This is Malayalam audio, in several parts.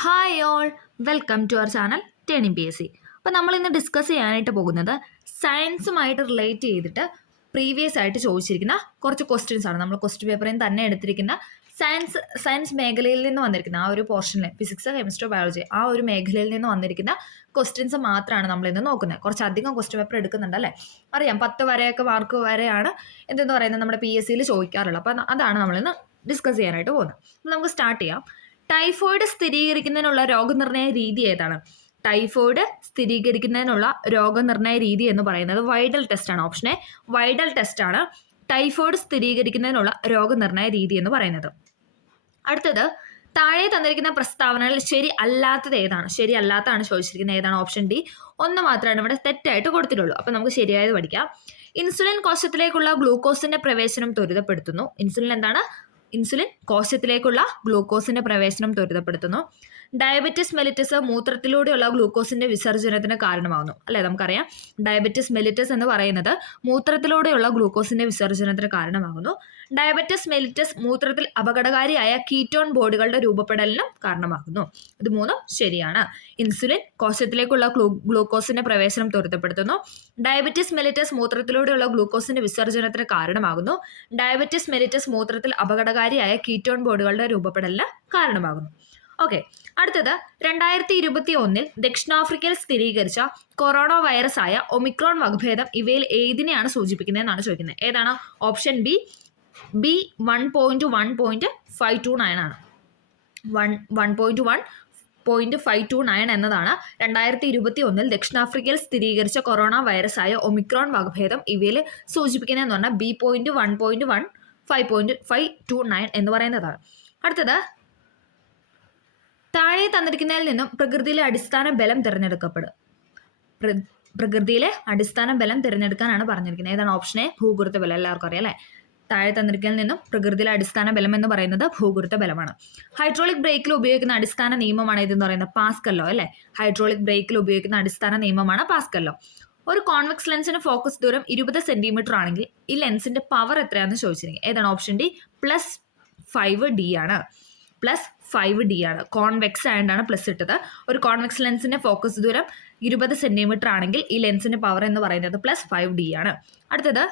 Hi all, welcome to our channel turning PSC. അപ്പോൾ നമ്മൾ ഇന്ന് ഡിസ്കസ് ചെയ്യാനായിട്ട് പോകുന്നത് സയൻസുമായിട്ട് റിലേറ്റ് ചെയ്തിട്ട് പ്രീവിയസ് ആയിട്ട് ചോദിച്ചിരിക്കുന്ന കുറച്ച് ക്വസ്റ്റ്യൻസ് ആണ്. നമ്മൾ ക്വസ്റ്റ്യൻ പേപ്പറിൽ നിന്ന് തന്നെ എടുത്തിരിക്കുന്ന സയൻസ് മേഖലയിൽ നിന്ന് വന്നിരിക്കുന്ന ആ ഒരു പോർഷനിൽ ഫിസിക്സ്, കെമിസ്ട്രി, ബയോളജി ആ ഒരു മേഖലയിൽ നിന്ന് വന്നിരിക്കുന്ന ക്വസ്റ്റ്യൻസ് മാത്രമാണ് നമ്മൾ ഇന്ന് നോക്കുന്നത്. കുറച്ചധികം ക്വസ്റ്റ്യൻ പേപ്പർ എടുക്കുന്നുണ്ട് അല്ലേ? അറിയാം, 10 വരെയൊക്കെ മാർക്ക് വരെയാണ് എന്തെന്ന് പറയുന്നത് നമ്മുടെ PSCയിൽ ചോദിക്കാറുള്ളത്. അപ്പോൾ അതാണ് നമ്മളിന്ന് ഡിസ്കസ് ചെയ്യാനായിട്ട് പോകുന്നത്. നമുക്ക് സ്റ്റാർട്ട് ചെയ്യാം. ടൈഫോയിഡ് സ്ഥിരീകരിക്കുന്നതിനുള്ള രോഗനിർണയ രീതി ഏതാണ്? ടൈഫോയിഡ് സ്ഥിരീകരിക്കുന്നതിനുള്ള രോഗനിർണയ രീതി എന്ന് പറയുന്നത് വൈഡൽ ടെസ്റ്റ് ആണ്. ഓപ്ഷൻ എ വൈഡൽ ടെസ്റ്റ് ആണ് ടൈഫോയിഡ് സ്ഥിരീകരിക്കുന്നതിനുള്ള രോഗനിർണയ രീതി എന്ന് പറയുന്നത്. അടുത്തത്, താഴെ തന്നിരിക്കുന്ന പ്രസ്താവനകളിൽ ശരി അല്ലാത്തത് ഏതാണ്? ശരി അല്ലാത്തതാണ് ചോദിച്ചിരിക്കുന്നത്. ഏതാണ്? Option D. ഒന്ന് മാത്രമാണ് ഇവിടെ തെറ്റായിട്ട് കൊടുത്തിട്ടുള്ളൂ. അപ്പം നമുക്ക് ശരിയായത് പഠിക്കാം. ഇൻസുലിൻ കോശത്തിലേക്കുള്ള ഗ്ലൂക്കോസിന്റെ പ്രവേശനം ത്വരിതപ്പെടുത്തുന്നു. ഇൻസുലിൻ എന്താണ്? ഇൻസുലിൻ കോശത്തിലേക്കുള്ള ഗ്ലൂക്കോസിന്റെ പ്രവേശനം ത്വരിതപ്പെടുത്തുന്നു. ഡയബറ്റിസ് മെലിറ്റസ് മൂത്രത്തിലൂടെയുള്ള ഗ്ലൂക്കോസിന്റെ വിസർജനത്തിന് കാരണമാകുന്നു. അല്ലേ? നമുക്കറിയാം ഡയബറ്റിസ് മെലിറ്റസ് എന്ന് പറയുന്നത് മൂത്രത്തിലൂടെയുള്ള ഗ്ലൂക്കോസിന്റെ വിസർജനത്തിന് കാരണമാകുന്നു. ഡയബറ്റിസ് മെലിറ്റസ് മൂത്രത്തിൽ അപകടകാരിയായ കീറ്റോൺ ബോഡികളുടെ രൂപപ്പെടലിനും കാരണമാകുന്നു. ഇത് മൂന്നും ശരിയാണ്. ഇൻസുലിൻ കോശത്തിലേക്കുള്ള ഗ്ലൂക്കോസിന്റെ പ്രവേശനം ത്വരിതപ്പെടുത്തുന്നു. ഡയബറ്റിസ് മെലിറ്റസ് മൂത്രത്തിലൂടെയുള്ള ഗ്ലൂക്കോസിന്റെ വിസർജനത്തിന് കാരണമാകുന്നു. ഡയബറ്റിസ് മെലിറ്റസ് മൂത്രത്തിൽ അപകടകാരിയായ കീറ്റോൺ ബോഡികളുടെ രൂപപ്പെടലിന് കാരണമാകുന്നു. ഓക്കെ, അടുത്തത് 2021 ദക്ഷിണാഫ്രിക്കയിൽ സ്ഥിരീകരിച്ച കൊറോണ വൈറസ് ആയ ഒമിക്രോൺ വകഭേദം ഇവയിൽ ഏതിനെയാണ് സൂചിപ്പിക്കുന്നത് എന്നാണ് ചോദിക്കുന്നത്. ഏതാണ്? Option B. B1.1.529 ആണ്. 1.1.529 എന്നതാണ് 2021 ദക്ഷിണാഫ്രിക്കയിൽ സ്ഥിരീകരിച്ച കൊറോണ വൈറസ് ആയ ഒമിക്രോൺ വകഭേദം ഇവയിൽ സൂചിപ്പിക്കുന്നതെന്ന് പറഞ്ഞാൽ B.1.1.529 എന്ന് പറയുന്നതാണ്. അടുത്തത്, താഴെ തന്നിരിക്കുന്നതിൽ നിന്നും പ്രകൃതിയിലെ അടിസ്ഥാന ബലം തിരഞ്ഞെടുക്കപ്പെടും. പ്രകൃതിയിലെ അടിസ്ഥാന ബലം തിരഞ്ഞെടുക്കാനാണ് പറഞ്ഞിരിക്കുന്നത്. ഏതാണ്? ഓപ്ഷൻ എ ഭൂഗുരുത്വ ബലം. എല്ലാവർക്കും അറിയാം അല്ലേ? താഴെ തന്നിരിക്കുന്നതിൽ നിന്നും പ്രകൃതിയിലെ അടിസ്ഥാന ബലം എന്ന് പറയുന്നത് ഭൂഗുരുത്വ ബലമാണ്. ഹൈഡ്രോളിക് ബ്രേക്കിൽ ഉപയോഗിക്കുന്ന അടിസ്ഥാന നിയമമാണ് ഇതെന്ന് പറയുന്നത് പാസ്കൽ ലോ അല്ലേ? ഹൈഡ്രോളിക് ബ്രേക്കിൽ ഉപയോഗിക്കുന്ന അടിസ്ഥാന നിയമമാണ് പാസ്കൽ ലോ. ഒരു കോൺവെക്സ് ലെൻസിന് ഫോക്കസ് ദൂരം 20 സെന്റിമീറ്റർ ആണെങ്കിൽ ഈ ലെൻസിന്റെ പവർ എത്രയാണെന്ന് ചോദിച്ചിരിക്കുന്നത്. ഏതാണ്? Option D. +5D ആണ്. +5D ആണ്. കോൺവെക്സ് ആയതുകൊണ്ടാണ് പ്ലസ് ഇട്ടത്. ഒരു കോൺവെക്സ് ലെൻസിന്റെ ഫോക്കസ് ദൂരം 20 സെന്റിമീറ്റർ ആണെങ്കിൽ ഈ ലെൻസിന്റെ പവർ എന്ന് പറയുന്നത് +5D ആണ്. അടുത്തത്,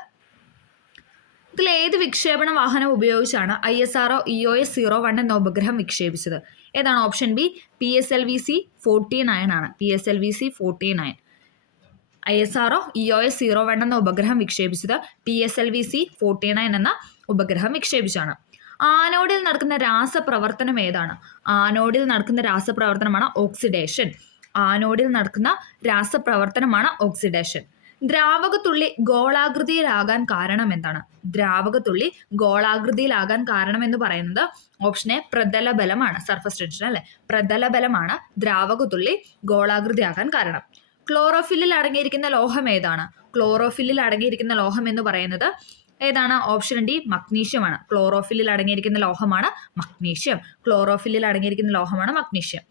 ഇതിൽ ഏത് വിക്ഷേപണ വാഹനം ഉപയോഗിച്ചാണ് ISRO EOS-01 എന്ന ഉപഗ്രഹം വിക്ഷേപിച്ചത്? ഏതാണ്? Option B. PSLV-C-49 ആണ്. PSLV-C-49. ISRO EOS-01 എന്ന ഉപഗ്രഹം വിക്ഷേപിച്ചത് PSLV-C-49 എന്ന ഉപഗ്രഹം വിക്ഷേപിച്ചാണ്. ആനോഡിൽ നടക്കുന്ന രാസപ്രവർത്തനം ഏതാണ്? ആനോഡിൽ നടക്കുന്ന രാസപ്രവർത്തനമാണ് ഓക്സിഡേഷൻ. ആനോഡിൽ നടക്കുന്ന രാസപ്രവർത്തനമാണ് ഓക്സിഡേഷൻ. ദ്രാവകത്തുള്ളി ഗോളാകൃതിയിലാകാൻ കാരണം എന്താണ്? ദ്രാവകത്തുള്ളി ഗോളാകൃതിയിലാകാൻ കാരണം എന്ന് പറയുന്നത് ഓപ്ഷൻ എ പ്രതലബലമാണ്. സർഫസ് ടെൻഷൻ അല്ലെ? പ്രതലബലമാണ് ദ്രാവകത്തുള്ളി ഗോളാകൃതിയാകാൻ കാരണം. ക്ലോറോഫില്ലിൽ അടങ്ങിയിരിക്കുന്ന ലോഹം ഏതാണ്? ക്ലോറോഫില്ലിൽ അടങ്ങിയിരിക്കുന്ന ലോഹം എന്ന് പറയുന്നത് ഏതാണ്? Option D. മഗ്നീഷ്യമാണ്. ക്ലോറോഫില്ലിൽ അടങ്ങിയിരിക്കുന്ന ലോഹമാണ് മഗ്നീഷ്യം. ക്ലോറോഫില്ലിൽ അടങ്ങിയിരിക്കുന്ന ലോഹമാണ് മഗ്നീഷ്യം.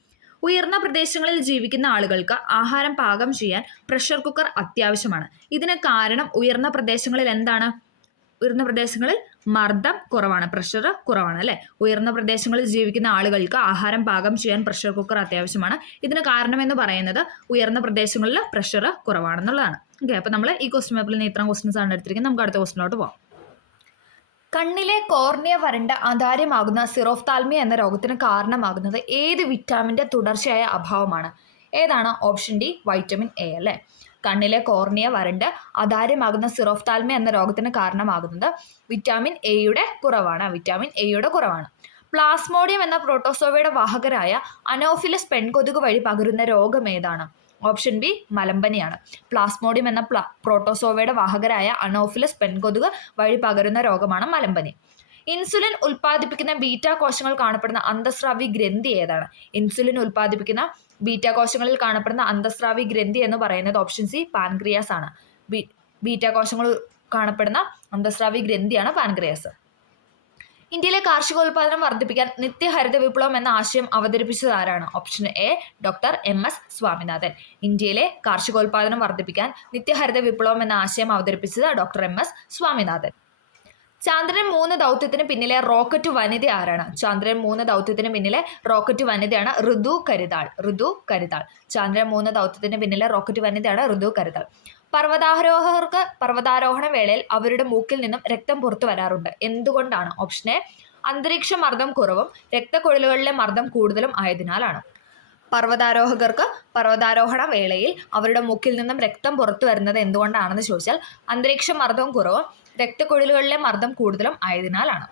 ഉയർന്ന പ്രദേശങ്ങളിൽ ജീവിക്കുന്ന ആളുകൾക്ക് ആഹാരം പാകം ചെയ്യാൻ പ്രഷർ കുക്കർ അത്യാവശ്യമാണ്. ഇതിന് കാരണം ഉയർന്ന പ്രദേശങ്ങളിൽ എന്താണ്? ഉയർന്ന പ്രദേശങ്ങളിൽ മർദ്ദം കുറവാണ്, പ്രഷർ കുറവാണ് അല്ലെ? ഉയർന്ന പ്രദേശങ്ങളിൽ ജീവിക്കുന്ന ആളുകൾക്ക് ആഹാരം പാകം ചെയ്യാൻ പ്രഷർ കുക്കർ അത്യാവശ്യമാണ്. ഇതിന് കാരണം എന്ന് പറയുന്നത് ഉയർന്ന പ്രദേശങ്ങളിൽ പ്രഷർ കുറവാണെന്നുള്ളതാണ്. ഓക്കെ, അപ്പോൾ നമ്മൾ ഈ ക്വസ്റ്റ്യൻ പേപ്പറിൽ നിന്ന് ഇത്രയും ക്വസ്റ്റ്യൻസ് ആണ് എടുത്തിരിക്കുന്നത്. നമുക്ക് അടുത്ത ക്വസ്റ്റ്യനിലോട്ട് പോകാം. കണ്ണിലെ കോർണിയ വരണ്ട അതാര്യമാകുന്ന സിറോഫ്താൽമിയ എന്ന രോഗത്തിന് കാരണമാകുന്നത് ഏത് വിറ്റാമിൻ്റെ തുടർച്ചയായ അഭാവമാണ്? ഏതാണ്? Option D. വൈറ്റമിൻ എ അല്ലേ? കണ്ണിലെ കോർണിയ വരണ്ട് അതാര്യമാകുന്ന സിറോഫ്താൽമിയ എന്ന രോഗത്തിന് കാരണമാകുന്നത് വിറ്റാമിൻ എയുടെ കുറവാണ്. വിറ്റാമിൻ എയുടെ കുറവാണ്. പ്ലാസ്മോഡിയം എന്ന പ്രോട്ടോസോവയുടെ വാഹകരായ അനോഫിലസ് പെൺകൊതുക് വഴി പകരുന്ന രോഗം ഏതാണ്? Option B. മലമ്പനിയാണ്. പ്ലാസ്മോഡിയം എന്ന പ്രോട്ടോസോവയുടെ വാഹകരായ അനോഫിലസ് പെൺകൊതുക് വഴി പകരുന്ന രോഗമാണ് മലമ്പനി. ഇൻസുലിൻ ഉൽപ്പാദിപ്പിക്കുന്ന ബീറ്റാ കോശങ്ങൾ കാണപ്പെടുന്ന അന്തസ്രാവി ഗ്രന്ഥി ഏതാണ്? ഇൻസുലിൻ ഉൽപ്പാദിപ്പിക്കുന്ന ബീറ്റാ കോശങ്ങളിൽ കാണപ്പെടുന്ന അന്തസ്രാവി ഗ്രന്ഥി എന്ന് പറയുന്നത് ഓപ്ഷൻ സി. പാൻക്രിയാസ് ആണ്. ബീറ്റാ കോശങ്ങൾ കാണപ്പെടുന്ന അന്തസ്രാവി ഗ്രന്ഥിയാണ് പാൻക്രിയാസ്. ഇന്ത്യയിലെ കാർഷികോൽപാദനം വർദ്ധിപ്പിക്കാൻ നിത്യഹരിത വിപ്ലവം എന്ന ആശയം അവതരിപ്പിച്ചത് ആരാണ്? Option A. Doctor MS Swaminathan. ഇന്ത്യയിലെ കാർഷികോൽപാദനം വർദ്ധിപ്പിക്കാൻ നിത്യഹരിത വിപ്ലവം എന്ന ആശയം അവതരിപ്പിച്ചത് ഡോക്ടർ MS സ്വാമിനാഥൻ. ചന്ദ്രൻ 3 ദൗത്യത്തിന് പിന്നിലെ റോക്കറ്റ് വനിത ആരാണ്? ചന്ദ്രൻ 3 ദൗത്യത്തിന് പിന്നിലെ റോക്കറ്റ് വനിതയാണ് ഋതു കരുതാൾ. ചന്ദ്രൻ 3 ദൗത്യത്തിന് പിന്നിലെ റോക്കറ്റ് വനിതയാണ് ഋതു കരുതാൾ. പർവ്വതാരോഹകർക്ക് പർവ്വതാരോഹണ വേളയിൽ അവരുടെ മൂക്കിൽ നിന്നും രക്തം പുറത്തു വരാറുണ്ട്. എന്തുകൊണ്ടാണ്? ഓപ്ഷൻ എ അന്തരീക്ഷ മർദ്ദം കുറവും രക്തക്കൊഴലുകളിലെ മർദ്ദം കൂടുതലും ആയതിനാലാണ്. പർവ്വതാരോഹകർക്ക് പർവ്വതാരോഹണ വേളയിൽ അവരുടെ മൂക്കിൽ നിന്നും രക്തം പുറത്തു വരുന്നത് എന്തുകൊണ്ടാണെന്ന് ചോദിച്ചാൽ അന്തരീക്ഷ മർദ്ദവും കുറവും രക്തക്കൊഴലുകളിലെ മർദ്ദം കൂടുതലും ആയതിനാലാണ്.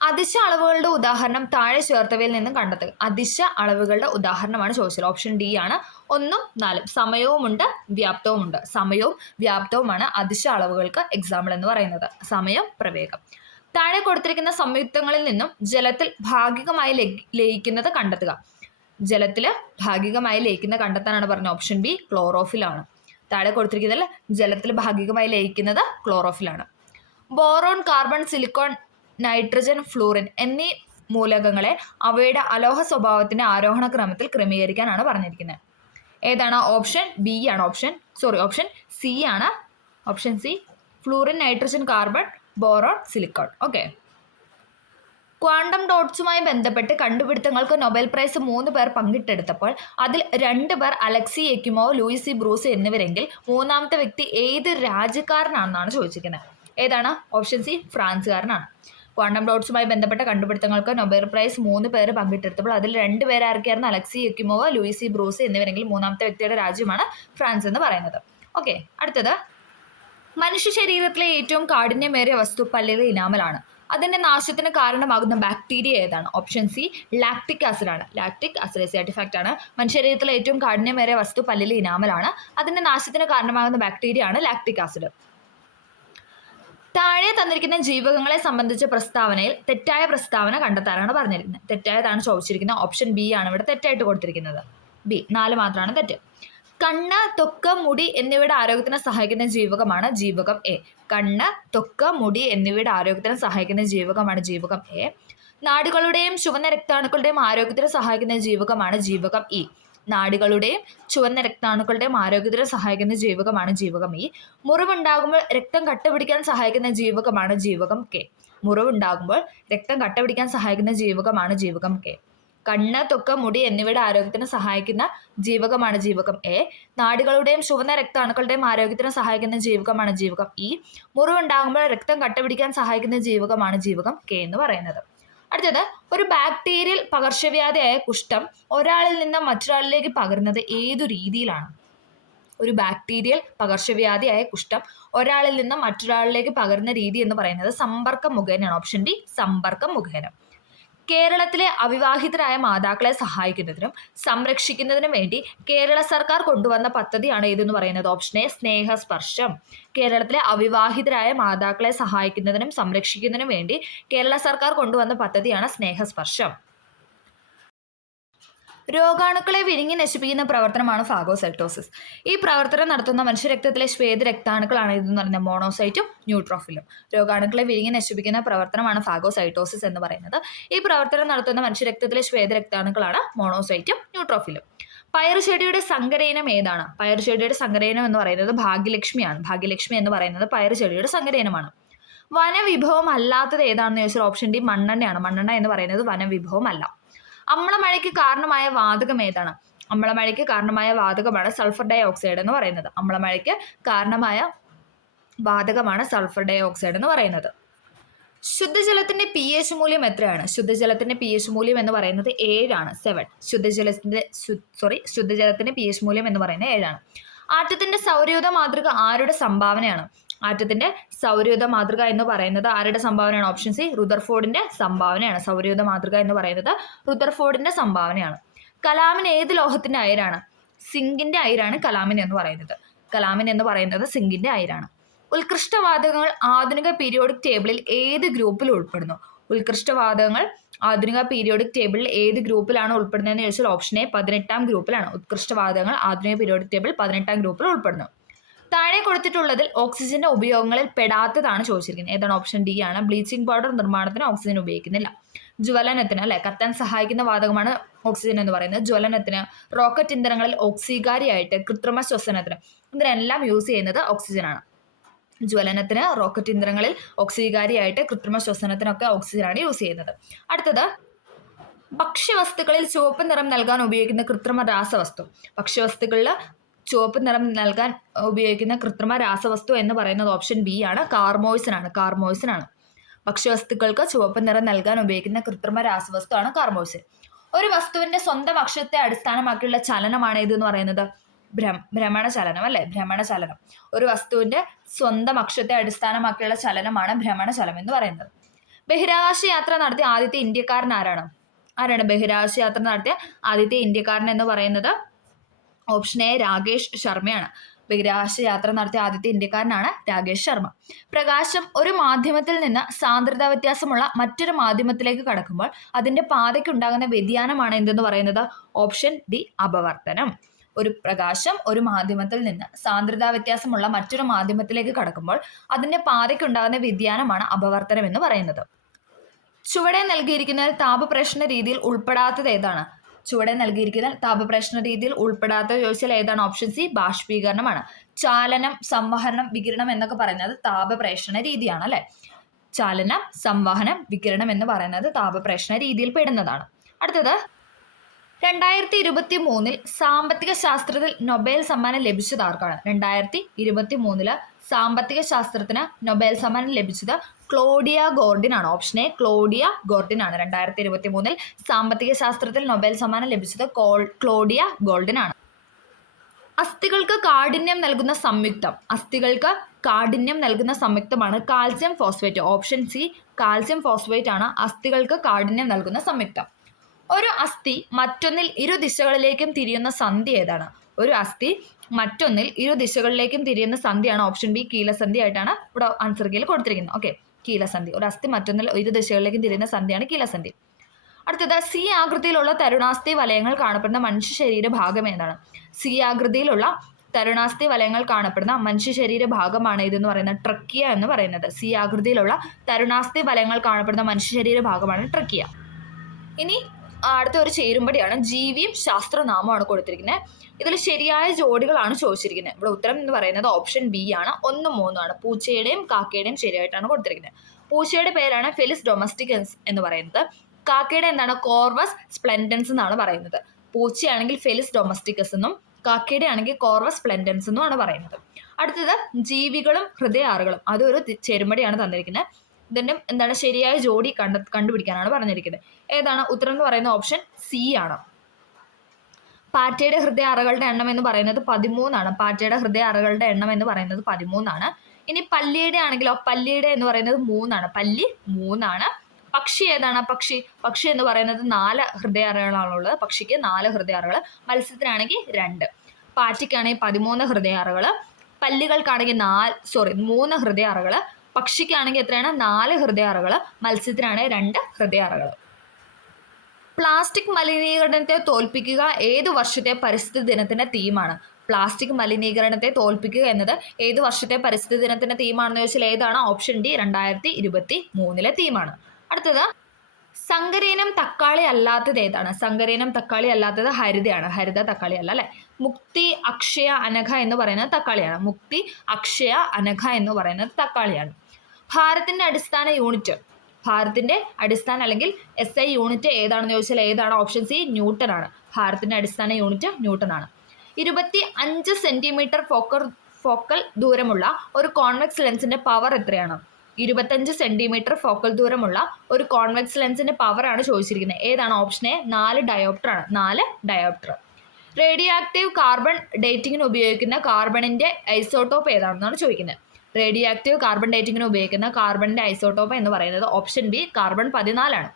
അദിശ അളവുകളുടെ ഉദാഹരണം താഴെ ചേർത്തവയിൽ നിന്നും കണ്ടെത്തുക. അദിശ അളവുകളുടെ ഉദാഹരണമാണ് ചോദിച്ചത്. ഓപ്ഷൻ ഡി ആണ് 1, 4. സമയവുമുണ്ട് വ്യാപ്തവുമുണ്ട്. സമയവും വ്യാപ്തവുമാണ് അദിശ അളവുകൾക്ക് എക്സാമ്പിൾ എന്ന് പറയുന്നത്. സമയം, പ്രവേഗം. താഴെ കൊടുത്തിരിക്കുന്ന സംയുക്തങ്ങളിൽ നിന്നും ജലത്തിൽ ഭാഗികമായി ലയിക്കുന്നത് കണ്ടെത്തുക. ജലത്തിൽ ഭാഗികമായി ലയിക്കുന്നത് കണ്ടെത്താനാണ് പറഞ്ഞത്. ഓപ്ഷൻ ബി ക്ലോറോഫിൽ ആണ്. താഴെ കൊടുത്തിരിക്കുന്നതിൽ ജലത്തിൽ ഭാഗികമായി ലയിക്കുന്നത് ക്ലോറോഫിലാണ്. Boron, carbon, silicon, nitrogen, fluorine എന്നീ മൂലകങ്ങളെ അവയുടെ അലോഹ സ്വഭാവത്തിന്റെ ആരോഹണ ക്രമത്തിൽ ക്രമീകരിക്കാനാണ് പറഞ്ഞിരിക്കുന്നത്. ഏതാണ്? ഓപ്ഷൻ ബി ആണ്. ഓപ്ഷൻ സി ആണ്. Option C fluorine, nitrogen, carbon, boron, silicon. Okay. Quantum ഡോട്ട്സുമായി ബന്ധപ്പെട്ട് കണ്ടുപിടുത്തങ്ങൾക്ക് നൊബേൽ പ്രൈസ് 3 പേർ പങ്കിട്ടെടുത്തപ്പോൾ അതിൽ 2 പേർ Alexei Yekimov, Louis C Brus എന്നിവരെങ്കിൽ മൂന്നാമത്തെ വ്യക്തി ഏത് രാജ്യക്കാരനാണെന്നാണ് ചോദിച്ചിരിക്കുന്നത്. ഏതാണ്? ഓപ്ഷൻ സി ഫ്രാൻസുകാരനാണ്. ക്വാണ്ടം ഡോട്ട്സുമായി ബന്ധപ്പെട്ട കണ്ടുപിടുത്തങ്ങൾക്ക് നൊബേൽ പ്രൈസ് 3 പേര് പങ്കിട്ടെടുത്തപ്പോൾ അതിൽ 2 പേർ ആർക്കായിരുന്നു? Alexei Yekimov, Louis C Brus എന്നിവരെങ്കിൽ മൂന്നാമത്തെ വ്യക്തിയുടെ രാജ്യമാണ് ഫ്രാൻസ് എന്ന് പറയുന്നത്. ഓക്കെ. അടുത്തത്, മനുഷ്യ ശരീരത്തിലെ ഏറ്റവും കാഠിന്യമേറിയ വസ്തു പല്ലിലെ ഇനാമലാണ്. അതിന്റെ നാശത്തിന് കാരണമാകുന്ന ബാക്ടീരിയ ഏതാണ്? ഓപ്ഷൻ സി ലാക്റ്റിക് ആസിഡ് ആണ്. ലാക്റ്റിക് ആസിഡ് സർട്ടിഫാക്റ്റ് ആണ്. മനുഷ്യ ശരീരത്തിലെ ഏറ്റവും കാഠിന്യമേറിയ വസ്തു പല്ലിലെ ഇനാമലാണ്. അതിന്റെ നാശത്തിന് കാരണമാകുന്ന ബാക്ടീരിയ ആണ് ലാക്റ്റിക് ആസിഡ്. താഴെ തന്നിരിക്കുന്ന ജീവകങ്ങളെ സംബന്ധിച്ച പ്രസ്താവനയിൽ തെറ്റായ പ്രസ്താവന കണ്ടെത്താനാണ് പറഞ്ഞിരിക്കുന്നത്. തെറ്റായതാണ് ചോദിച്ചിരിക്കുന്നത്. ഓപ്ഷൻ ബി ആണ് ഇവിടെ തെറ്റായിട്ട് കൊടുത്തിരിക്കുന്നത്. ബി. 4 മാത്രമാണ് തെറ്റ്. കണ്ണ്, ത്വക്ക്, മുടി എന്നിവയുടെ ആരോഗ്യത്തിന് സഹായിക്കുന്ന ജീവകമാണ് ജീവകം എ. കണ്ണ്, ത്വക്ക്, മുടി എന്നിവയുടെ ആരോഗ്യത്തിന് സഹായിക്കുന്ന ജീവകമാണ് ജീവകം എ. നാഡികളുടെയും ചുവന്ന രക്താണുക്കളുടെയും ആരോഗ്യത്തിന് സഹായിക്കുന്ന ജീവകമാണ് ജീവകം ഇ. നാഡികളുടെയും ചുവന്ന രക്താണുക്കളുടെയും ആരോഗ്യത്തിന് സഹായിക്കുന്ന ജീവകമാണ് ജീവകം ഇ. മുറിവുണ്ടാകുമ്പോൾ രക്തം കട്ടപിടിക്കാൻ സഹായിക്കുന്ന ജീവകമാണ് ജീവകം കെ. മുറിവുണ്ടാകുമ്പോൾ രക്തം കട്ടപിടിക്കാൻ സഹായിക്കുന്ന ജീവകമാണ് ജീവകം കെ. കണ്ണ്, ത്വക്ക്, മുടി എന്നിവയുടെ ആരോഗ്യത്തിന് സഹായിക്കുന്ന ജീവകമാണ് ജീവകം എ. നാഡികളുടെയും ചുവന്ന രക്താണുക്കളുടെയും ആരോഗ്യത്തിന് സഹായിക്കുന്ന ജീവകമാണ് ജീവകം ഇ. മുറിവുണ്ടാകുമ്പോൾ രക്തം കട്ടപിടിക്കാൻ സഹായിക്കുന്ന ജീവകമാണ് ജീവകം കെ എന്ന് പറയുന്നത്. അടുത്തത്, ഒരു ബാക്ടീരിയൽ പകർച്ചവ്യാധിയായ കുഷ്ഠം ഒരാളിൽ നിന്ന് മറ്റൊരാളിലേക്ക് പകരുന്നത് ഏതു രീതിയിലാണ്? ഒരു ബാക്ടീരിയൽ പകർച്ചവ്യാധിയായ കുഷ്ഠം ഒരാളിൽ നിന്ന് മറ്റൊരാളിലേക്ക് പകരുന്ന രീതി എന്ന് പറയുന്നത് സമ്പർക്കം മുഖേനയാണ്. ഓപ്ഷൻ ഡി സമ്പർക്കം മുഖേന. കേരളത്തിലെ അവിവാഹിതരായ മാതാക്കളെ സഹായിക്കുന്നതിനും സംരക്ഷിക്കുന്നതിനും വേണ്ടി കേരള സർക്കാർ കൊണ്ടുവന്ന പദ്ധതിയാണ് ഏതെന്ന് പറയുന്നത്. ഓപ്ഷൻ എ സ്നേഹസ്പർശം. കേരളത്തിലെ അവിവാഹിതരായ മാതാക്കളെ സഹായിക്കുന്നതിനും സംരക്ഷിക്കുന്നതിനും വേണ്ടി കേരള സർക്കാർ കൊണ്ടുവന്ന പദ്ധതിയാണ് സ്നേഹസ്പർശം. രോഗാണുക്കളെ വിഴുങ്ങി നശിപ്പിക്കുന്ന പ്രവർത്തനമാണ് ഫാഗോസൈറ്റോസിസ്. ഈ പ്രവർത്തനം നടത്തുന്ന മനുഷ്യരക്തത്തിലെ ശ്വേത രക്താണുക്കളാണ് ഇതെന്ന് പറയുന്നത് മോണോസൈറ്റും ന്യൂട്രോഫിലും. രോഗാണുക്കളെ വിഴുങ്ങി നശിപ്പിക്കുന്ന പ്രവർത്തനമാണ് ഫാഗോസൈറ്റോസിസ് എന്ന് പറയുന്നത്. ഈ പ്രവർത്തനം നടത്തുന്ന മനുഷ്യരക്തത്തിലെ ശ്വേത രക്താണുക്കളാണ് മോണോസൈറ്റും ന്യൂട്രോഫിലും. പയറുചെടിയുടെ സങ്കരയിനം ഏതാണ്? പയറുചെടിയുടെ സങ്കരയിനം എന്ന് പറയുന്നത് ഭാഗ്യലക്ഷ്മിയാണ്. ഭാഗ്യലക്ഷ്മി എന്ന് പറയുന്നത് പയറുചെടിയുടെ സങ്കരയിനമാണ്. വനവിഭവം അല്ലാത്തത് ഏതാണെന്ന് ചോദിച്ചാൽ ഓപ്ഷൻ ഡി മണ്ണെണ്ണയാണ്. മണ്ണെണ്ണ എന്ന് പറയുന്നത് വനവിഭവം അല്ല. അമ്ലമഴയ്ക്ക് കാരണമായ വാതകം ഏതാണ്? അമ്ലമഴയ്ക്ക് കാരണമായ വാതകമാണ് സൾഫർ ഡൈ ഓക്സൈഡ് എന്ന് പറയുന്നത്. അമ്ലമഴയ്ക്ക് കാരണമായ വാതകമാണ് സൾഫർ ഡൈ ഓക്സൈഡ് എന്ന് പറയുന്നത്. ശുദ്ധജലത്തിന്റെ pH മൂല്യം എത്രയാണ്? ശുദ്ധജലത്തിന്റെ pH മൂല്യം എന്ന് പറയുന്നത് 7 ആണ്. 7. ശുദ്ധജലത്തിന്റെ pH മൂല്യം എന്ന് പറയുന്നത് 7 ആണ്. ആറ്റത്തിന്റെ സൗരയൂഥ മാതൃക ആരുടെ സംഭാവനയാണ്? ആറ്റത്തിന്റെ സൗരയൂഥ മാതൃക എന്ന് പറയുന്നത് ആരുടെ സംഭാവനയാണ്? ഓപ്ഷൻ സി റുദർഫോർഡിന്റെ സംഭാവനയാണ്. സൗരയൂഥ മാതൃക എന്ന് പറയുന്നത് റുദർഫോർഡിന്റെ സംഭാവനയാണ്. കലാമിൻ ഏത് ലോഹത്തിന്റെ അയിരാണ്? സിങ്കിന്റെ അയിരാണ് കലാമിൻ എന്ന് പറയുന്നത്. കലാമിൻ എന്ന് പറയുന്നത് സിങ്കിന്റെ അയിരാണ്. ഉത്കൃഷ്ടവാതകങ്ങൾ ആധുനിക പീരിയോഡിക് ടേബിളിൽ ഏത് ഗ്രൂപ്പിൽ ഉൾപ്പെടുന്നു? ഉത്കൃഷ്ടവാതകങ്ങൾ ആധുനിക പീരിയോഡിക് ടേബിളിൽ ഏത് ഗ്രൂപ്പിലാണ് ഉൾപ്പെടുന്നതെന്ന് ചോദിച്ചാൽ ഓപ്ഷൻ എ 18ാം ഗ്രൂപ്പിലാണ്. ഉത്കൃഷ്ടവാതകങ്ങൾ ആധുനിക പീരിയോഡിക് ടേബിൾ 18ാം ഗ്രൂപ്പിൽ ഉൾപ്പെടുന്നു. താഴെ കൊടുത്തിട്ടുള്ളതിൽ ഓക്സിജന്റെ ഉപയോഗങ്ങളിൽ പെടാത്തതാണ് ചോദിച്ചിരിക്കുന്നത്. ഏതാണ്? ഓപ്ഷൻ ഡി ആണ്. ബ്ലീച്ചിങ് പൗഡർ നിർമ്മാണത്തിന് ഓക്സിജൻ ഉപയോഗിക്കുന്നില്ല. ജ്വലനത്തിന് കത്താൻ സഹായിക്കുന്ന വാതകമാണ് ഓക്സിജൻ എന്ന് പറയുന്നത്. ജ്വലനത്തിന്, റോക്കറ്റ് ഇന്ധനങ്ങളിൽ ഓക്സികാരിയായിട്ട്, കൃത്രിമ ശ്വസനത്തിന് ഇതിനെല്ലാം യൂസ് ചെയ്യുന്നത് ഓക്സിജനാണ്. ജ്വലനത്തിന്, റോക്കറ്റ് ഇന്ധനങ്ങളിൽ ഓക്സിജകാരിയായിട്ട്, കൃത്രിമ ശ്വസനത്തിനൊക്കെ ഓക്സിജനാണ് യൂസ് ചെയ്യുന്നത്. അടുത്തത് ഭക്ഷ്യവസ്തുക്കളിൽ ചുവപ്പ് നിറം നൽകാൻ ഉപയോഗിക്കുന്ന കൃത്രിമ രാസവസ്തു. ഭക്ഷ്യവസ്തുക്കളിൽ ചുവപ്പ് നിറം നൽകാൻ ഉപയോഗിക്കുന്ന കൃത്രിമ രാസവസ്തു എന്ന് പറയുന്നത് ഓപ്ഷൻ ബി ആണ്, കാർമോയ്സിനാണ്. ഭക്ഷ്യവസ്തുക്കൾക്ക് ചുവപ്പ് നിറം നൽകാൻ ഉപയോഗിക്കുന്ന കൃത്രിമ രാസവസ്തുവാണ് കാർമോയ്സിൻ. ഒരു വസ്തുവിന്റെ സ്വന്തം അക്ഷത്തെ അടിസ്ഥാനമാക്കിയുള്ള ചലനമാണ് ഇതെന്ന് പറയുന്നത് ഭ്രമണചലനം അല്ലെ, ഭ്രമണചലനം. ഒരു വസ്തുവിന്റെ സ്വന്തം അക്ഷത്തെ അടിസ്ഥാനമാക്കിയുള്ള ചലനമാണ് ഭ്രമണചലനം എന്ന് പറയുന്നത്. ബഹിരാകാശ യാത്ര നടത്തിയ ആദ്യത്തെ ഇന്ത്യക്കാരൻ ആരാണ്? ബഹിരാകാശ യാത്ര നടത്തിയ ആദ്യത്തെ ഇന്ത്യക്കാരൻ എന്ന് പറയുന്നത് ഓപ്ഷൻ എ രാകേഷ് ശർമ്മയാണ്. ബഹിരാകാശ യാത്ര നടത്തിയ ആദ്യത്തെ ഇന്ത്യക്കാരനാണ് രാകേഷ് ശർമ്മ. പ്രകാശം ഒരു മാധ്യമത്തിൽ നിന്ന് സാന്ദ്രതാ വ്യത്യാസമുള്ള മറ്റൊരു മാധ്യമത്തിലേക്ക് കടക്കുമ്പോൾ അതിന്റെ പാതയ്ക്കുണ്ടാകുന്ന വ്യതിയാനമാണ് എന്തെന്ന് പറയുന്നത്? ഓപ്ഷൻ ഡി അപവർത്തനം. ഒരു പ്രകാശം ഒരു മാധ്യമത്തിൽ നിന്ന് സാന്ദ്രതാ വ്യത്യാസമുള്ള മറ്റൊരു മാധ്യമത്തിലേക്ക് കടക്കുമ്പോൾ അതിന്റെ പാതയ്ക്കുണ്ടാകുന്ന വ്യതിയാനമാണ് അപവർത്തനം എന്ന് പറയുന്നത്. ചുവടെ നൽകിയിരിക്കുന്ന താപപ്രേഷണ രീതിയിൽ ഉൾപ്പെടാത്തത് ഏതാണ്? ചുവടെ നൽകിയിരിക്കുന്ന താപപ്രേഷണ രീതിയിൽ ഉൾപ്പെടാത്തത് ചോദിച്ചാൽ ഏതാണ്? Option C ബാഷ്പീകരണമാണ്. ചാലനം, സംവഹനം, വികിരണം എന്നൊക്കെ പറയുന്നത് താപപ്രേഷണ രീതിയാണ് അല്ലെ. ചാലനം, സംവഹനം, വികിരണം എന്ന് പറയുന്നത് താപപ്രേഷണ രീതിയിൽ പെടുന്നതാണ്. അടുത്തത് 2023 സാമ്പത്തിക ശാസ്ത്രത്തിൽ നൊബേൽ സമ്മാനം ലഭിച്ചത് ആർക്കാണ്? 2023 സാമ്പത്തിക ശാസ്ത്രത്തിന് നൊബേൽ സമ്മാനം ലഭിച്ചത് ക്ലോഡിയ ഗോർഡിൻ ആണ്. ഓപ്ഷൻ എ ക്ലോഡിയ ഗോർഡിൻ ആണ്. 2023 സാമ്പത്തിക ശാസ്ത്രത്തിൽ നൊബേൽ സമ്മാനം ലഭിച്ചത് ക്ലോഡിയ ഗോർഡിൻ ആണ്. അസ്ഥികൾക്ക് കാഠിന്യം നൽകുന്ന സംയുക്തമാണ് calcium phosphate. Option C calcium phosphate ആണ് അസ്ഥികൾക്ക് കാഠിന്യം നൽകുന്ന സംയുക്തം. ഒരു അസ്ഥി മറ്റൊന്നിൽ ഇരു ദിശകളിലേക്കും തിരിയുന്ന സന്ധി ഏതാണ്? ഒരു അസ്ഥി മറ്റൊന്നിൽ ഇരു ദിശകളിലേക്കും തിരിയുന്ന സന്ധിയാണ് ഓപ്ഷൻ ബി കീലസന്ധി ആയിട്ടാണ് ഇവിടെ ആൻസർ കീയിൽ കൊടുത്തിരിക്കുന്നത്. ഓക്കെ, കീലസന്ധി. ഒരു അസ്ഥി മറ്റൊന്നിൽ ഇരു ദിശകളിലേക്കും തിരിയുന്ന സന്ധിയാണ് കീലസന്ധി. അടുത്തത് സി ആകൃതിയിലുള്ള തരുണാസ്ഥി വലയങ്ങൾ കാണപ്പെടുന്ന മനുഷ്യ ശരീര ഭാഗം ഏതാണ്? സി ആകൃതിയിലുള്ള തരുണാസ്ഥി വലയങ്ങൾ കാണപ്പെടുന്ന മനുഷ്യ ശരീര ഭാഗമാണ് ഇതെന്ന് പറയുന്നത് ട്രക്കിയ എന്ന് പറയുന്നത്. സി ആകൃതിയിലുള്ള തരുണാസ്ഥി വലയങ്ങൾ കാണപ്പെടുന്ന മനുഷ്യ ശരീര ഭാഗമാണ് ട്രക്കിയ. ഇനി അടുത്ത ഒരു ചേരുംപടിയാണ് ജീവിയും ശാസ്ത്രനാമമാണ് കൊടുത്തിരിക്കുന്നത്. ഇതിൽ ശരിയായ ജോഡികളാണ് ചോദിച്ചിരിക്കുന്നത്. ഇവിടെ ഉത്തരം എന്ന് പറയുന്നത് ഓപ്ഷൻ ബി ആണ്, 1, 3 ആണ്. പൂച്ചയുടെയും കാക്കയുടെയും ശരിയായിട്ടാണ് കൊടുത്തിരിക്കുന്നത്. പൂച്ചയുടെ പേരാണ് ഫെലിസ് ഡൊമസ്റ്റിക്കസ് എന്ന് പറയുന്നത്. കാക്കയുടെ എന്താണ്? കോർവസ് സ്പ്ലെൻഡൻസ് എന്നാണ് പറയുന്നത്. പൂച്ചയാണെങ്കിൽ ഫെലിസ് ഡൊമസ്റ്റിക്കസ് എന്നും കാക്കയുടെ ആണെങ്കിൽ കോർവസ് സ്പ്ലെൻഡൻസ് എന്നുമാണ് പറയുന്നത്. അടുത്തത് ജീവികളും ഹൃദയാറുകളും, അതൊരു ചേരുംപടിയാണ് തന്നിരിക്കുന്നത്. ഇതിന്റെ എന്താണ് ശരിയായ ജോഡി കണ്ടുപിടിക്കാനാണ് പറഞ്ഞിരിക്കുന്നത്. ഏതാണ് ഉത്തരം എന്ന് പറയുന്നത്? ഓപ്ഷൻ സി ആണ്. പാറ്റയുടെ ഹൃദയ അറകളുടെ എണ്ണം എന്ന് പറയുന്നത് 13 ആണ്. പാറ്റയുടെ ഹൃദയ അറകളുടെ എണ്ണം എന്ന് പറയുന്നത് 13 ആണ്. ഇനി പല്ലിയുടെ ആണെങ്കിലോ, പല്ലിയുടെ എന്ന് പറയുന്നത് 3 ആണ്. പല്ലി 3 ആണ്. പക്ഷി ഏതാണ്? പക്ഷി എന്ന് പറയുന്നത് 4 ഹൃദയ അറകളാണുള്ളത്. പക്ഷിക്ക് 4 ഹൃദയ അറകൾ. മത്സ്യത്തിനാണെങ്കിൽ 2. പാറ്റയ്ക്കാണെങ്കിൽ 13 ഹൃദയ അറകൾ. പല്ലികൾക്കാണെങ്കിൽ 3 ഹൃദയ അറകൾ. പക്ഷിക്കാണെങ്കിൽ എത്രയാണ്? 4 ഹൃദയ അറകൾ. മത്സ്യത്തിനാണ് 2 ഹൃദയ അറകൾ. പ്ലാസ്റ്റിക് മലിനീകരണത്തെ തോൽപ്പിക്കുക ഏത് വർഷത്തെ പരിസ്ഥിതി ദിനത്തിന്റെ തീമാണ്? പ്ലാസ്റ്റിക് മലിനീകരണത്തെ തോൽപ്പിക്കുക എന്നത് ഏത് വർഷത്തെ പരിസ്ഥിതി ദിനത്തിന്റെ തീമാണെന്ന് ചോദിച്ചാൽ ഏതാണ്? Option D 2023 തീമാണ്. അടുത്തത് സങ്കരയിനം തക്കാളി അല്ലാത്തത് ഏതാണ്? സങ്കരയിനം തക്കാളി അല്ലാത്തത് ഹരിതയാണ്. ഹരിത തക്കാളി അല്ല അല്ലെ. മുക്തി, അക്ഷയ, അനഘ എന്ന് പറയുന്നത് തക്കാളിയാണ്. മുക്തി, അക്ഷയ, അനഘ എന്ന് പറയുന്നത് തക്കാളിയാണ്. ഭാരത്തിന്റെ അടിസ്ഥാന യൂണിറ്റ് അല്ലെങ്കിൽ SI യൂണിറ്റ് ഏതാണെന്ന് ചോദിച്ചാൽ ഏതാണ്? ഓപ്ഷൻ സി ന്യൂട്ടൺ ആണ്. ഭാരത്തിന്റെ അടിസ്ഥാന യൂണിറ്റ് ന്യൂട്ടൺ ആണ്. 25 സെന്റിമീറ്റർ ഫോക്കൽ ദൂരമുള്ള ഒരു കോൺവെക്സ് ലെൻസിന്റെ പവർ എത്രയാണ്? 25 സെന്റിമീറ്റർ ഫോക്കൽ ദൂരമുള്ള ഒരു കോൺവെക്സ് ലെൻസിന്റെ പവർ ആണ് ചോദിച്ചിരിക്കുന്നത്. ഏതാണ്? ഓപ്ഷൻ എ 4 ഡയോപ്റ്റർ ആണ്. 4 ഡയോപ്റ്റർ. റേഡിയോ ആക്റ്റീവ് കാർബൺ ഡേറ്റിങ്ങിന് ഉപയോഗിക്കുന്ന കാർബണിന്റെ ഐസോട്ടോപ്പ് ഏതാണെന്നാണ് ചോദിക്കുന്നത്. റേഡിയോ ആക്റ്റീവ് കാർബൺ ഡേറ്റിങ്ങിന് ഉപയോഗിക്കുന്ന കാർബണിന്റെ ഐസോട്ടോപ്പ് എന്ന് പറയുന്നത് ഓപ്ഷൻ ബി കാർബൺ 14 ആണ്.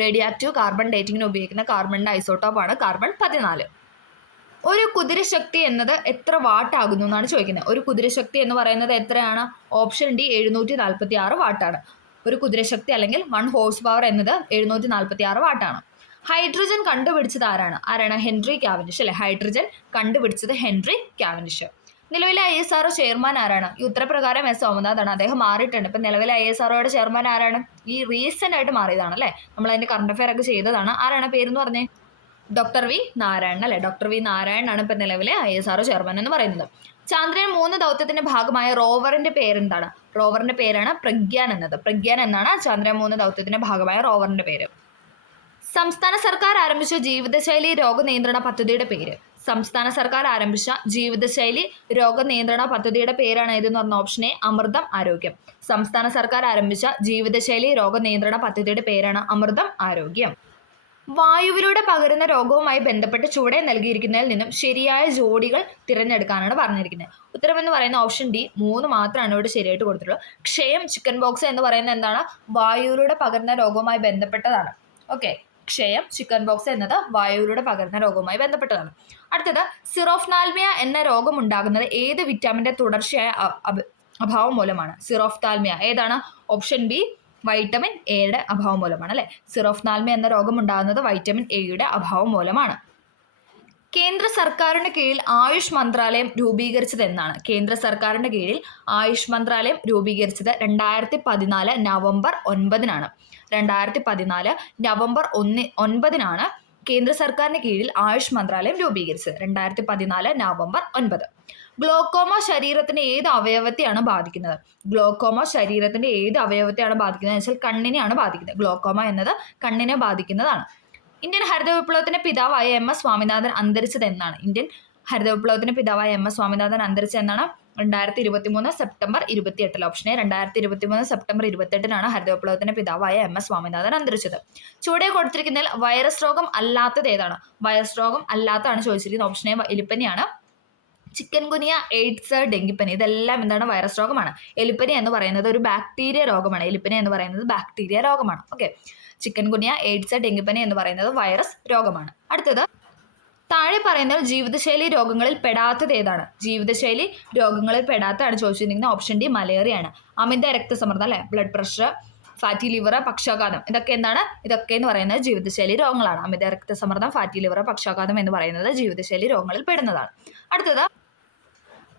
റേഡിയോ ആക്റ്റീവ് കാർബൺ ഡേറ്റിങ്ങിന് ഉപയോഗിക്കുന്ന കാർബണിന്റെ ഐസോട്ടോപ്പാണ് കാർബൺ 14. ഒരു കുതിരശക്തി എന്നത് എത്ര വാട്ട് ആകുന്നു എന്നാണ് ചോദിക്കുന്നത്. ഒരു കുതിരശക്തി എന്ന് പറയുന്നത് എത്രയാണ്? Option D 746 വാട്ടാണ്. ഒരു കുതിരശക്തി അല്ലെങ്കിൽ 1 ഹോഴ്സ് പവർ എന്നത് 746 വാട്ടാണ്. ഹൈഡ്രജൻ കണ്ടുപിടിച്ചത് ആരാണ്? ഹെൻറി കാവൻഡിഷ് അല്ലെ. ഹൈഡ്രജൻ കണ്ടുപിടിച്ചത് ഹെൻറി കാവൻഡിഷ്. നിലവിലെ ISRO ചെയർമാൻ ആരാണ്? ഈ ഉത്തരപ്രകാരം S സോമനാഥാണ്. അദ്ദേഹം മാറിയിട്ടുണ്ട്. ഇപ്പം നിലവിലെ ISROയുടെ ചെയർമാൻ ആരാണ്? ഈ റീസെന്റ് ആയിട്ട് മാറിയതാണ് അല്ലേ. നമ്മൾ അതിന്റെ കറണ്ട് അഫെയർ ഒക്കെ ചെയ്തതാണ്. ആരാണ് പേരെന്ന് പറഞ്ഞേ? ഡോക്ടർ വി നാരായണൻ അല്ലെ. ഡോക്ടർ വി നാരായണനാണ് ഇപ്പം നിലവിലെ ISRO ചെയർമാൻ എന്ന് പറയുന്നത്. ചന്ദ്രയാൻ 3 ദൗത്യത്തിന്റെ ഭാഗമായ റോവറിന്റെ പേരെന്താണ്? റോവറിന്റെ പേരാണ് പ്രഗ്യാൻ എന്നത്. പ്രഗ്യാൻ എന്നാണ് ചന്ദ്രയാൻ 3 ദൗത്യത്തിന്റെ ഭാഗമായ റോവറിന്റെ പേര്. സംസ്ഥാന സർക്കാർ ആരംഭിച്ച ജീവിതശൈലി രോഗനിയന്ത്രണ പദ്ധതിയുടെ പേര്. സംസ്ഥാന സർക്കാർ ആരംഭിച്ച ജീവിതശൈലി രോഗനിയന്ത്രണ പദ്ധതിയുടെ പേരാണ് ഏതെന്ന് പറഞ്ഞ ഓപ്ഷൻ എ അമൃതം ആരോഗ്യം. സംസ്ഥാന സർക്കാർ ആരംഭിച്ച ജീവിതശൈലി രോഗനിയന്ത്രണ പദ്ധതിയുടെ പേരാണ് അമൃതം ആരോഗ്യം. വായുവിലൂടെ പകരുന്ന രോഗവുമായി ബന്ധപ്പെട്ട് ചുവടെ നൽകിയിരിക്കുന്നതിൽ നിന്നും ശരിയായ ജോഡികൾ തിരഞ്ഞെടുക്കാനാണ് പറഞ്ഞിരിക്കുന്നത്. ഉത്തരമെന്ന് പറയുന്ന ഓപ്ഷൻ ഡി 3 മാത്രമാണ് ഇവിടെ ശരിയായിട്ട് കൊടുത്തിട്ടുള്ളത്. ക്ഷയം, ചിക്കൻ ബോക്സ് എന്ന് പറയുന്നത് എന്താണ്? വായുവിലൂടെ പകരുന്ന രോഗവുമായി ബന്ധപ്പെട്ടതാണ്. ഓക്കെ, ക്ഷയം, ചിക്കൻ ബോക്സ് എന്നത് വായുവിലൂടെ പകരുന്ന രോഗവുമായി ബന്ധപ്പെട്ടതാണ്. അടുത്തത്, സിറോഫ്താൽമിയ എന്ന രോഗം ഉണ്ടാകുന്നത് ഏത് വിറ്റാമിന്റെ തുടർച്ചയായ അഭാവം മൂലമാണ്? സിറോഫ്താൽമിയ ഏതാണ്? ഓപ്ഷൻ ബി വൈറ്റമിൻ എയുടെ അഭാവം മൂലമാണ് അല്ലെ. സിറോഫ്താൽമിയ എന്ന രോഗം ഉണ്ടാകുന്നത് വൈറ്റമിൻ എയുടെ അഭാവം മൂലമാണ്. കേന്ദ്ര സർക്കാരിന്റെ കീഴിൽ ആയുഷ് മന്ത്രാലയം രൂപീകരിച്ചത് എന്നാണ്? കേന്ദ്ര സർക്കാരിന്റെ കീഴിൽ ആയുഷ് മന്ത്രാലയം രൂപീകരിച്ചത് 2014 നവംബർ 9-നാണ്. 2014 നവംബർ 9-നാണ് കേന്ദ്ര സർക്കാരിന് കീഴിൽ ആയുഷ് മന്ത്രാലയം രൂപീകരിച്ചത്. 2014 നവംബർ 9. ഗ്ലോക്കോമ ശരീരത്തിന്റെ ഏത് അവയവത്തെയാണ് ബാധിക്കുന്നത്? ഗ്ലോക്കോമ ശരീരത്തിന്റെ ഏത് അവയവത്തെയാണ് ബാധിക്കുന്നത് എന്ന് വെച്ചാൽ കണ്ണിനെയാണ് ബാധിക്കുന്നത്. ഗ്ലോക്കോമ എന്നത് കണ്ണിനെ ബാധിക്കുന്നതാണ്. ഇന്ത്യൻ ഹരിത വിപ്ലവത്തിന്റെ പിതാവായ MS സ്വാമിനാഥൻ അന്തരിച്ചത് എന്നാണ്? ഇന്ത്യൻ ഹരിത വിപ്ലവത്തിന്റെ പിതാവായ MS സ്വാമിനാഥൻ അന്തരിച്ചത് എന്നാണ്? 2023 സെപ്റ്റംബർ 28. ഓപ്ഷൻ എ 2023 സെപ്റ്റംബർ 28-നാണ് ഹരിത വിപ്ലവത്തിന്റെ പിതാവായ MS സ്വാമിനാഥൻ അന്തരിച്ചത്. ചുവടെ കൊടുത്തിരിക്കുന്നതിൽ വൈറസ് രോഗം അല്ലാത്തത് ഏതാണ്? വൈറസ് രോഗം അല്ലാത്തതാണ് ചോദിച്ചിരിക്കുന്നത്. ഓപ്ഷൻ എ എലിപ്പനിയാണ്. ചിക്കൻ ഗുനിയ, എയ്ഡ്സ്, ഡെങ്കിപ്പനി ഇതെല്ലാം എന്താണ്? വൈറസ് രോഗമാണ്. എലിപ്പനി എന്ന് പറയുന്നത് ഒരു ബാക്ടീരിയ രോഗമാണ്. എലിപ്പനി എന്ന് പറയുന്നത് ബാക്ടീരിയ രോഗമാണ്. ഓക്കെ, ചിക്കൻ ഗുനിയ, എയ്ഡ്സ്, ഡെങ്കിപ്പനി എന്ന് പറയുന്നത് വൈറസ് രോഗമാണ്. അടുത്തത്, താഴെ പറയുന്നത് ജീവിതശൈലി രോഗങ്ങളിൽ പെടാത്തത് ഏതാണ്? ജീവിതശൈലി രോഗങ്ങളിൽ പെടാത്തതാണ് ചോദിച്ചിരിക്കുന്നത്. ഓപ്ഷൻ ഡി മലേറിയ ആണ്. അമിത രക്തസമ്മർദ്ദം അല്ലെ, ബ്ലഡ് പ്രഷർ, ഫാറ്റി ലിവർ, പക്ഷാഘാതം ഇതൊക്കെ എന്താണ്? ഇതൊക്കെ എന്ന് പറയുന്നത് ജീവിതശൈലി രോഗങ്ങളാണ്. അമിത രക്തസമ്മർദ്ദം, ഫാറ്റി ലിവർ, പക്ഷാഘാതം എന്ന് പറയുന്നത് ജീവിതശൈലി രോഗങ്ങളിൽ പെടുന്നതാണ്. അടുത്തത്,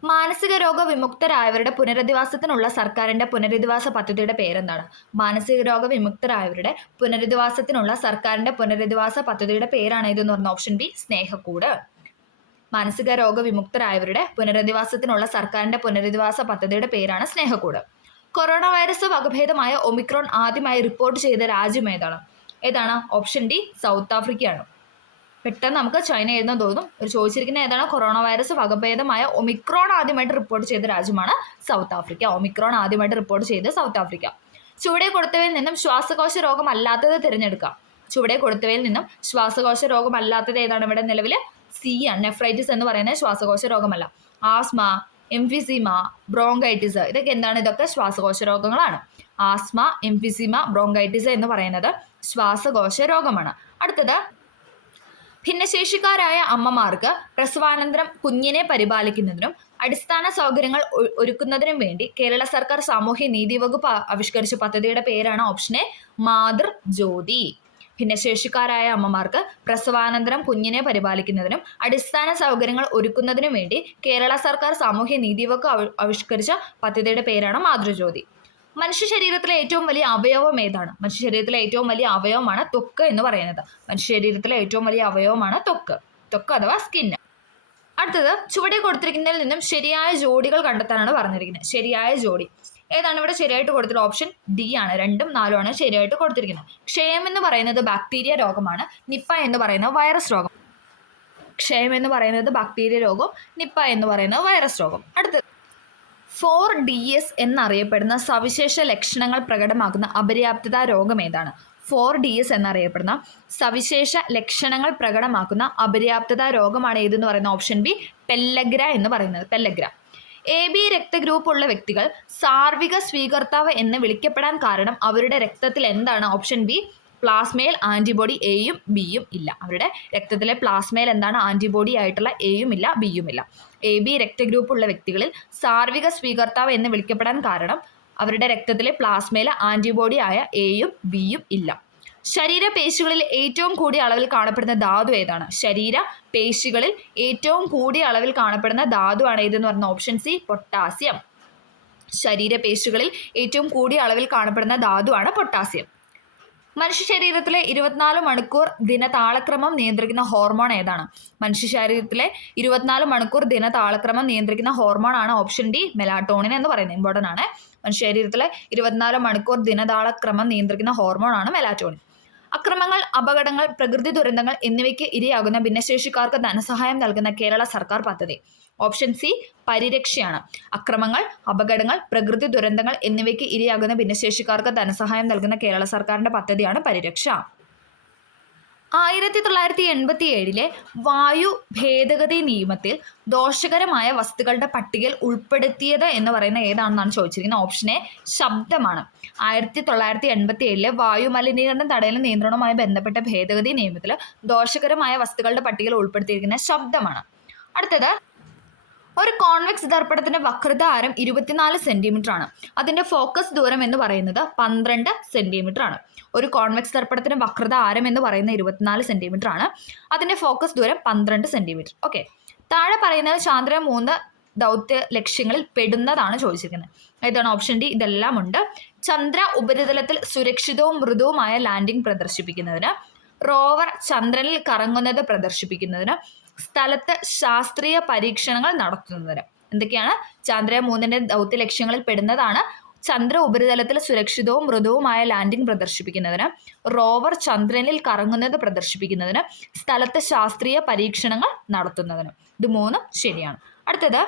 മാനസിക രോഗ വിമുക്തരായവരുടെ പുനരധിവാസത്തിനുള്ള സർക്കാരിന്റെ പുനരധിവാസ പദ്ധതിയുടെ പേരെന്താണ്? മാനസിക രോഗ വിമുക്തരായവരുടെ പുനരധിവാസത്തിനുള്ള സർക്കാരിന്റെ പുനരധിവാസ പദ്ധതിയുടെ പേരാണ് ഇതെന്ന് പറഞ്ഞ ഓപ്ഷൻ ബി സ്നേഹക്കൂട്. മാനസിക രോഗ വിമുക്തരായവരുടെ പുനരധിവാസത്തിനുള്ള സർക്കാരിന്റെ പുനരധിവാസ പദ്ധതിയുടെ പേരാണ് സ്നേഹക്കൂട്. കൊറോണ വൈറസ് വകഭേദമായ ഒമിക്രോൺ ആദ്യമായി റിപ്പോർട്ട് ചെയ്ത രാജ്യം ഏതാണ്? ഓപ്ഷൻ ഡി സൗത്ത് ആഫ്രിക്കയാണ്. പെട്ടെന്ന് നമുക്ക് ചൈന എഴുതാൻ തോന്നും. ഒരു ചോദിച്ചിരിക്കുന്ന ഏതാണ്? കൊറോണ വൈറസ് വകഭേദമായ ഒമിക്രോൺ ആദ്യമായിട്ട് റിപ്പോർട്ട് ചെയ്ത രാജ്യമാണ് സൗത്ത് ആഫ്രിക്ക. ഒമിക്രോൺ ആദ്യമായിട്ട് റിപ്പോർട്ട് ചെയ്ത് സൗത്ത് ആഫ്രിക്ക. ചുവടെ കൊടുത്തവയിൽ നിന്നും ശ്വാസകോശ രോഗം അല്ലാത്തത് തിരഞ്ഞെടുക്കാം. ചുവടെ കൊടുത്തവയിൽ നിന്നും ശ്വാസകോശ രോഗം അല്ലാത്തത് ഏതാണ്? ഇവിടെ നിലവിൽ സി ആണ്. നെഫ്രൈറ്റിസ് എന്ന് പറയുന്നത് ശ്വാസകോശ രോഗമല്ല. ആസ്മ, എംഫിസീമ, ബ്രോങ്കൈറ്റിസ് ഇതൊക്കെ എന്താണ്? ഇതൊക്കെ ശ്വാസകോശ രോഗങ്ങളാണ്. ആസ്മ, എംഫിസീമ, ബ്രോങ്കൈറ്റിസ് എന്ന് പറയുന്നത് ശ്വാസകോശ രോഗമാണ്. അടുത്തത്, ഭിന്നശേഷിക്കാരായ അമ്മമാർക്ക് പ്രസവാനന്തരം കുഞ്ഞിനെ പരിപാലിക്കുന്നതിനും അടിസ്ഥാന സൗകര്യങ്ങൾ ഒരുക്കുന്നതിനും വേണ്ടി കേരള സർക്കാർ സാമൂഹ്യ നീതി വകുപ്പ് ആവിഷ്കരിച്ച പദ്ധതിയുടെ പേരാണ് ഓപ്ഷൻ എ മാതൃജ്യോതി. ഭിന്നശേഷിക്കാരായ അമ്മമാർക്ക് പ്രസവാനന്തരം കുഞ്ഞിനെ പരിപാലിക്കുന്നതിനും അടിസ്ഥാന സൗകര്യങ്ങൾ ഒരുക്കുന്നതിനും വേണ്ടി കേരള സർക്കാർ സാമൂഹ്യ നീതി വകുപ്പ് ആവിഷ്കരിച്ച പദ്ധതിയുടെ പേരാണ് മാതൃജ്യോതി. മനുഷ്യ ശരീരത്തിലെ ഏറ്റവും വലിയ അവയവം ഏതാണ്? മനുഷ്യ ശരീരത്തിലെ ഏറ്റവും വലിയ അവയവമാണ് ത്വക്ക് എന്ന് പറയുന്നത്. മനുഷ്യ ശരീരത്തിലെ ഏറ്റവും വലിയ അവയവമാണ് ത്വക്ക് അഥവാ സ്കിന്ന്. അടുത്തത്, ചുവടെ കൊടുത്തിരിക്കുന്നതിൽ നിന്നും ശരിയായ ജോഡികൾ കണ്ടെത്താനാണ് പറഞ്ഞിരിക്കുന്നത്. ശരിയായ ജോഡി ഏതാണ് ഇവിടെ ശരിയായിട്ട് കൊടുത്തിട്ടുള്ളത്? ഓപ്ഷൻ ഡി ആണ്. 2ഉം 4ഉം ആണ് ശരിയായിട്ട് കൊടുത്തിരിക്കുന്നത്. ക്ഷയം എന്ന് പറയുന്നത് ബാക്ടീരിയ രോഗമാണ്. നിപ്പ എന്ന് പറയുന്നത് വൈറസ് രോഗം. ക്ഷയം എന്ന് പറയുന്നത് ബാക്ടീരിയ രോഗം, നിപ്പ എന്ന് പറയുന്നത് വൈറസ് രോഗം. അടുത്തത്, 4DS എന്നറിയപ്പെടുന്ന സവിശേഷ ലക്ഷണങ്ങൾ പ്രകടമാക്കുന്ന അപര്യാപ്തത രോഗം ഏതാണ്? 4DS എന്നറിയപ്പെടുന്ന സവിശേഷ ലക്ഷണങ്ങൾ പ്രകടമാക്കുന്ന അപര്യാപ്തത രോഗമാണ് ഏതെന്ന് പറയുന്ന ഓപ്ഷൻ ബി പെല്ലഗ്ര എന്ന് പറയുന്നത്. പെല്ലഗ്ര. AB രക്തഗ്രൂപ്പ് ഉള്ള വ്യക്തികൾ സാർവിക സ്വീകർത്താവ് എന്ന് വിളിക്കപ്പെടാൻ കാരണം അവരുടെ രക്തത്തിൽ എന്താണ്? ഓപ്ഷൻ ബി പ്ലാസ്മയിൽ ആന്റിബോഡി എയും ബിയും ഇല്ല. അവരുടെ രക്തത്തിലെ പ്ലാസ്മയിൽ എന്താണ്? ആന്റിബോഡി ആയിട്ടുള്ള എയും ഇല്ല, ബിയും ഇല്ല. AB രക്തഗ്രൂപ്പ് ഉള്ള വ്യക്തികളിൽ സാർവിക സ്വീകർത്താവ് എന്ന് വിളിക്കപ്പെടാൻ കാരണം അവരുടെ രക്തത്തിലെ പ്ലാസ്മയിൽ ആന്റിബോഡി ആയ എയും ബിയും ഇല്ല. ശരീരപേശികളിൽ ഏറ്റവും കൂടിയ അളവിൽ കാണപ്പെടുന്ന ധാതു ഏതാണ്? ശരീരപേശികളിൽ ഏറ്റവും കൂടിയ അളവിൽ കാണപ്പെടുന്ന ധാതുവാണ് ഏതെന്ന് പറഞ്ഞ ഓപ്ഷൻ സി പൊട്ടാസ്യം. ശരീരപേശികളിൽ ഏറ്റവും കൂടിയ അളവിൽ കാണപ്പെടുന്ന ധാതുവാണ് പൊട്ടാസ്യം. മനുഷ്യ ശരീരത്തിലെ 24 മണിക്കൂർ ദിനതാളക്രമം നിയന്ത്രിക്കുന്ന ഹോർമോൺ ഏതാണ്? മനുഷ്യ ശരീരത്തിലെ 24 മണിക്കൂർ ദിനതാളക്രമം നിയന്ത്രിക്കുന്ന ഹോർമോൺ ആണ് ഓപ്ഷൻ ഡി മെലാറ്റോണിൻ എന്ന് പറയുന്നത്. ഇമ്പോർട്ടൻ്റ് ആണ്. മനുഷ്യ ശരീരത്തിലെ 24 മണിക്കൂർ ദിനതാളക്രമം നിയന്ത്രിക്കുന്ന ഹോർമോൺ ആണ് മെലാറ്റോണിൻ. അക്രമങ്ങൾ, അപകടങ്ങൾ, പ്രകൃതി ദുരന്തങ്ങൾ എന്നിവയ്ക്ക് ഇരയാകുന്ന ഭിന്നശേഷിക്കാർക്ക് ധനസഹായം നൽകുന്ന കേരള സർക്കാർ പദ്ധതി. ഓപ്ഷൻ സി പരിരക്ഷയാണ്. അക്രമങ്ങൾ, അപകടങ്ങൾ, പ്രകൃതി ദുരന്തങ്ങൾ എന്നിവയ്ക്ക് ഇരയാകുന്ന ഭിന്നശേഷിക്കാർക്ക് ധനസഹായം നൽകുന്ന കേരള സർക്കാരിന്റെ പദ്ധതിയാണ് പരിരക്ഷ. 1987 വായു ഭേദഗതി നിയമത്തിൽ ദോഷകരമായ വസ്തുക്കളുടെ പട്ടികയിൽ ഉൾപ്പെടുത്തിയത് എന്ന് പറയുന്ന ഏതാണെന്നാണ് ചോദിച്ചിരിക്കുന്നത്. ഓപ്ഷൻ എ ശബ്ദമാണ്. 1987 വായു മലിനീകരണം തടയലും നിയന്ത്രണവുമായി ബന്ധപ്പെട്ട ഭേദഗതി നിയമത്തിൽ ദോഷകരമായ വസ്തുക്കളുടെ പട്ടികയിൽ ഉൾപ്പെടുത്തിയിരിക്കുന്ന ശബ്ദമാണ്. അടുത്തത്, ഒരു കോൺവെക്സ് ദർപ്പണത്തിന്റെ വക്രത ആരം 24 സെന്റിമീറ്റർ ആണ്. അതിന്റെ ഫോക്കസ് ദൂരം എന്ന് പറയുന്നത് 12 സെന്റിമീറ്റർ ആണ്. ഒരു കോൺവെക്സ് ദർപ്പണത്തിന്റെ വക്രത ആരം എന്ന് പറയുന്നത് 24 സെന്റിമീറ്റർ ആണ്. അതിന്റെ ഫോക്കസ് ദൂരം 12 സെന്റിമീറ്റർ. ഓക്കെ, താഴെ പറയുന്നത് ചാന്ദ്രയാൻ 3 ദൗത്യ ലക്ഷ്യങ്ങളിൽ പെടുന്നതാണ് ചോദിച്ചിരിക്കുന്നത്. ഏതാണ്? ഓപ്ഷൻ ഡി ഇതെല്ലാം ഉണ്ട്. ചന്ദ്ര ഉപരിതലത്തിൽ സുരക്ഷിതവും മൃദുവുമായ ലാൻഡിംഗ് പ്രദർശിപ്പിക്കുന്നതിന്, റോവർ ചന്ദ്രനിൽ കറങ്ങുന്നത് പ്രദർശിപ്പിക്കുന്നതിന്, സ്ഥലത്ത് ശാസ്ത്രീയ പരീക്ഷണങ്ങൾ നടത്തുന്നതിന്. എന്തൊക്കെയാണ്? ചന്ദ്രയാൻ 3 ദൗത്യ ലക്ഷ്യങ്ങളിൽ പെടുന്നതാണ് ചന്ദ്ര ഉപരിതലത്തിൽ സുരക്ഷിതവും മൃദുവുമായ ലാൻഡിംഗ് പ്രദർശിപ്പിക്കുന്നതിന്, റോവർ ചന്ദ്രനിൽ കറങ്ങുന്നത് പ്രദർശിപ്പിക്കുന്നതിന്, സ്ഥലത്ത് ശാസ്ത്രീയ പരീക്ഷണങ്ങൾ നടത്തുന്നതിന്. ഇത് 3 ശരിയാണ്. അടുത്തത്,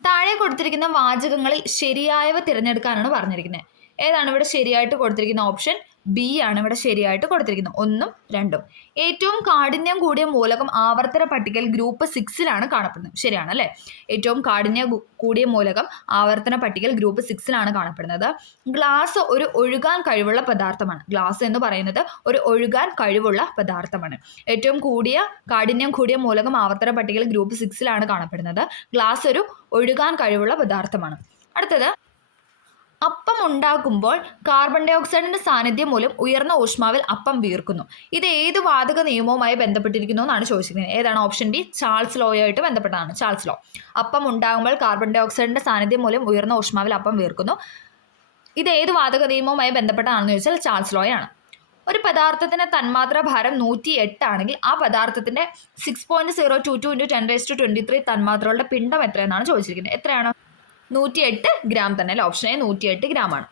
താഴെ കൊടുത്തിരിക്കുന്ന വാചകങ്ങളിൽ ശരിയായവ തിരഞ്ഞെടുക്കാനാണ് പറഞ്ഞിരിക്കുന്നത്. ഏതാണ് ഇവിടെ ശരിയായിട്ട് കൊടുത്തിരിക്കുന്ന? ഓപ്ഷൻ ബി ആണ് ഇവിടെ ശരിയായിട്ട് കൊടുത്തിരിക്കുന്നത്. 1ഉം 2ഉം. ഏറ്റവും കാഠിന്യം കൂടിയ മൂലകം ആവർത്തന പട്ടികയിൽ ഗ്രൂപ്പ് 6 കാണപ്പെടുന്നത്. ശരിയാണ് അല്ലേ? ഏറ്റവും കാഠിന്യം കൂടിയ മൂലകം ആവർത്തന പട്ടികയിൽ ഗ്രൂപ്പ് 6 കാണപ്പെടുന്നത്. ഗ്ലാസ് ഒരു ഒഴുകാൻ കഴിവുള്ള പദാർത്ഥമാണ്. ഗ്ലാസ് എന്ന് പറയുന്നത് ഒരു ഒഴുകാൻ കഴിവുള്ള പദാർത്ഥമാണ്. ഏറ്റവും കാഠിന്യം കൂടിയ മൂലകം ആവർത്തന പട്ടികയിൽ ഗ്രൂപ്പ് 6 കാണപ്പെടുന്നത്. ഗ്ലാസ് ഒരു ഒഴുകാൻ കഴിവുള്ള പദാർത്ഥമാണ്. അടുത്തത്, അപ്പം ഉണ്ടാക്കുമ്പോൾ കാർബൺ ഡൈ ഓക്സൈഡിന്റെ സാന്നിധ്യം മൂലം ഉയർന്ന ഊഷ്മാവിൽ അപ്പം വീർക്കുന്നു. ഇത് ഏത് വാതക നിയമവുമായി ബന്ധപ്പെട്ടിരിക്കുന്നു എന്നാണ് ചോദിച്ചിരിക്കുന്നത്. ഏതാണ്? ഓപ്ഷൻ ഡി ചാൾസ് ലോയുമായിട്ട് ബന്ധപ്പെട്ടതാണ്. Charles law. അപ്പം ഉണ്ടാകുമ്പോൾ കാർബൺ ഡൈ ഓക്സൈഡിന്റെ സാന്നിധ്യം മൂലം ഉയർന്ന ഊഷ്മാവിൽ അപ്പം വീർക്കുന്നു. ഇത് ഏത് വാതക നിയമവുമായി ബന്ധപ്പെട്ടാണെന്ന് ചോദിച്ചാൽ ചാൾസ് ലോയാണ്. ഒരു പദാർത്ഥത്തിന്റെ തന്മാത്രാ ഭാരം 108 ആണെങ്കിൽ ആ പദാർത്ഥത്തിന്റെ 6.022 × 10⁻23 തന്മാത്രകളുടെ പിണ്ഡം എത്രയെന്നാണ് ചോദിച്ചിരിക്കുന്നത്. എത്രയാണ്? 108 ഗ്രാം തന്നെ അല്ലേ? ഓപ്ഷൻ എ 108 ഗ്രാമാണ്.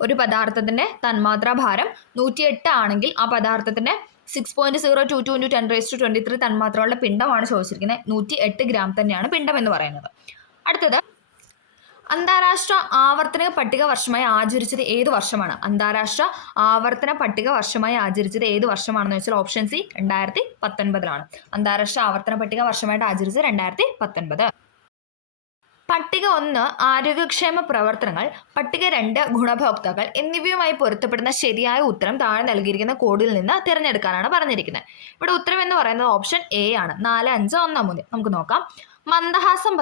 ഒരു പദാർത്ഥത്തിന്റെ തന്മാത്രാ ഭാരം 108 ആണെങ്കിൽ ആ പദാർത്ഥത്തിന്റെ 6.022 × 10⁻23 തന്മാത്രകളുടെ പിണ്ഡമാണ് ചോദിച്ചിരിക്കുന്നത്. 108 ഗ്രാം തന്നെയാണ് പിണ്ഡം എന്ന് പറയുന്നത്. അടുത്തത്, അന്താരാഷ്ട്ര ആവർത്തന പട്ടിക വർഷമായി ആചരിച്ചത് ഏത് വർഷമാണ്? അന്താരാഷ്ട്ര ആവർത്തന പട്ടിക വർഷമായി ആചരിച്ചത് ഏത് വർഷമാണെന്ന് വെച്ചാൽ ഓപ്ഷൻ സി 2019 അന്താരാഷ്ട്ര ആവർത്തന പട്ടിക വർഷമായിട്ട് ആചരിച്ചത് 2019. പട്ടിക 1 ആരോഗ്യക്ഷേമ പ്രവർത്തനങ്ങൾ, പട്ടിക 2 ഗുണഭോക്താക്കൾ എന്നിവയുമായി പൊരുത്തപ്പെടുന്ന ശരിയായ ഉത്തരം താഴെ നൽകിയിരിക്കുന്ന കോഡിൽ നിന്ന് തിരഞ്ഞെടുക്കാനാണ് പറഞ്ഞിരിക്കുന്നത്. ഇവിടെ ഉത്തരം എന്ന് പറയുന്നത് ഓപ്ഷൻ എ ആണ്. 4, 5, 1, 3. നമുക്ക് നോക്കാം. മന്ദഹാസം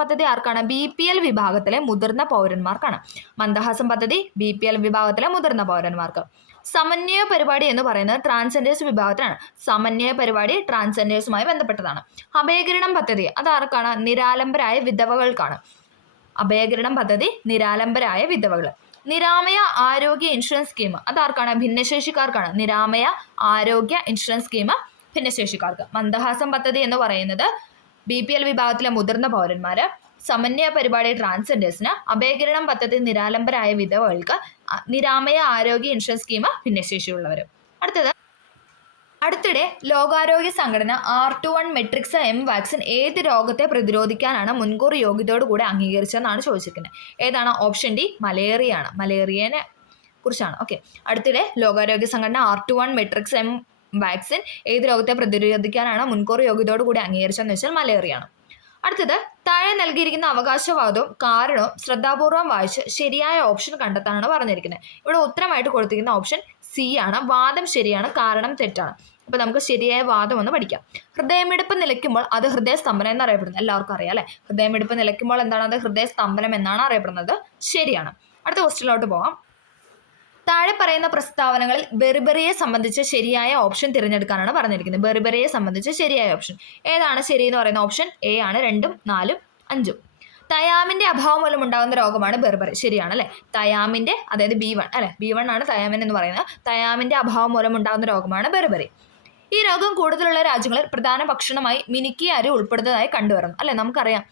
പദ്ധതി ആർക്കാണ്? BPL വിഭാഗത്തിലെ മുതിർന്ന പൗരന്മാർക്കാണ്. മന്ദഹാസം പദ്ധതി BPL വിഭാഗത്തിലെ മുതിർന്ന പൗരന്മാർക്ക്. സമന്വയ പരിപാടി എന്ന് പറയുന്നത് ട്രാൻസ്ജെൻഡേഴ്സ് വിഭാഗത്തിലാണ്. സമന്വയ പരിപാടി ട്രാൻസ്ജെൻഡേഴ്സുമായി ബന്ധപ്പെട്ടതാണ്. അഭയകിരണം പദ്ധതി അതാർക്കാണ്? നിരാലംബരായ വിധവകൾക്കാണ്. അഭയകിരണം പദ്ധതി നിരാലംബരായ വിധവകൾ. നിരാമയ ആരോഗ്യ ഇൻഷുറൻസ് സ്കീം അതാർക്കാണ്? ഭിന്നശേഷിക്കാർക്കാണ്. നിരാമയ ആരോഗ്യ ഇൻഷുറൻസ് സ്കീം ഭിന്നശേഷിക്കാർക്ക്. മന്ദഹാസം പദ്ധതി എന്ന് പറയുന്നത് BPL വിഭാഗത്തിലെ മുതിർന്ന പൗരന്മാര്, സമന്വയ പരിപാടി ട്രാൻസ്ജെൻഡേഴ്സിന്, അഭയകിരണം പദ്ധതി നിരാലംബരായ വിധവകൾക്ക്, നിരാമയ ആരോഗ്യ ഇൻഷുറൻസ് സ്കീം ഭിന്നശേഷിയുള്ളവർ. അടുത്തിടെ ലോകാരോഗ്യ സംഘടന R21 മെട്രിക്സ് M വാക്സിൻ ഏത് രോഗത്തെ പ്രതിരോധിക്കാനാണ് മുൻകൂർ യോഗ്യതയോടുകൂടി അംഗീകരിച്ചതെന്നാണ് ചോദിച്ചിരിക്കുന്നത്. ഏതാണ്? ഓപ്ഷൻ ഡി മലേറിയ ആണ്. മലേറിയനെ കുറിച്ചാണ്. ഓക്കെ, അടുത്തിടെ ലോകാരോഗ്യ സംഘടന R21 മെട്രിക്സ് M വാക്സിൻ ഏത് രോഗത്തെ പ്രതിരോധിക്കാനാണ് മുൻകൂർ യോഗ്യതയോട് കൂടി അംഗീകരിച്ചതെന്ന് വെച്ചാൽ മലേറിയ ആണ്. അടുത്തത്, താഴെ നൽകിയിരിക്കുന്ന അവകാശവാദവും കാരണവും ശ്രദ്ധാപൂർവം വായിച്ച് ശരിയായ ഓപ്ഷൻ കണ്ടെത്താനാണ് പറഞ്ഞിരിക്കുന്നത്. ഇവിടെ ഉത്തരമായിട്ട് കൊടുത്തിരിക്കുന്ന ഓപ്ഷൻ സി ആണ്. വാദം ശരിയാണ്, കാരണം തെറ്റാണ്. അപ്പൊ നമുക്ക് ശരിയായ വാദം ഒന്ന് പഠിക്കാം. ഹൃദയമിടിപ്പ് നിലയ്ക്കുമ്പോൾ അത് ഹൃദയസ്തംഭനം എന്നറിയപ്പെടുന്നത് എല്ലാവർക്കും അറിയാം അല്ലെ? ഹൃദയമിടിപ്പ് നിലയ്ക്കുമ്പോൾ എന്താണ്? അത് ഹൃദയസ്തംഭനം എന്നാണ് അറിയപ്പെടുന്നത്. ശരിയാണ്. അടുത്ത ക്വസ്റ്റ്യനിലോട്ട് പോവാം. താഴെ പറയുന്ന പ്രസ്താവനകളിൽ ബെർബറിയെ സംബന്ധിച്ച് ശരിയായ ഓപ്ഷൻ തിരഞ്ഞെടുക്കാനാണ് പറഞ്ഞിരിക്കുന്നത്. ബെർബറിയെ സംബന്ധിച്ച് ശരിയായ ഓപ്ഷൻ ഏതാണ്? ശരി എന്ന് പറയുന്ന ഓപ്ഷൻ എ ആണ്. 2, 4, 5. തയാമിന്റെ അഭാവം മൂലം ഉണ്ടാകുന്ന രോഗമാണ് ബെർബറി. ശരിയാണ് അല്ലെ. തയാമിന്റെ, അതായത് B1 അല്ലെ, B1 ആണ് തയാമിൻ എന്ന് പറയുന്നത്. തയാമിന്റെ അഭാവം മൂലം ഉണ്ടാകുന്ന രോഗമാണ് ബെർബറി. ഈ രോഗം കൂടുതലുള്ള രാജ്യങ്ങളിൽ പ്രധാന ഭക്ഷണമായി മിനുക്കിയ അരി ഉൾപ്പെടുന്നതായി കണ്ടുവരുന്നു അല്ലെ. നമുക്കറിയാം,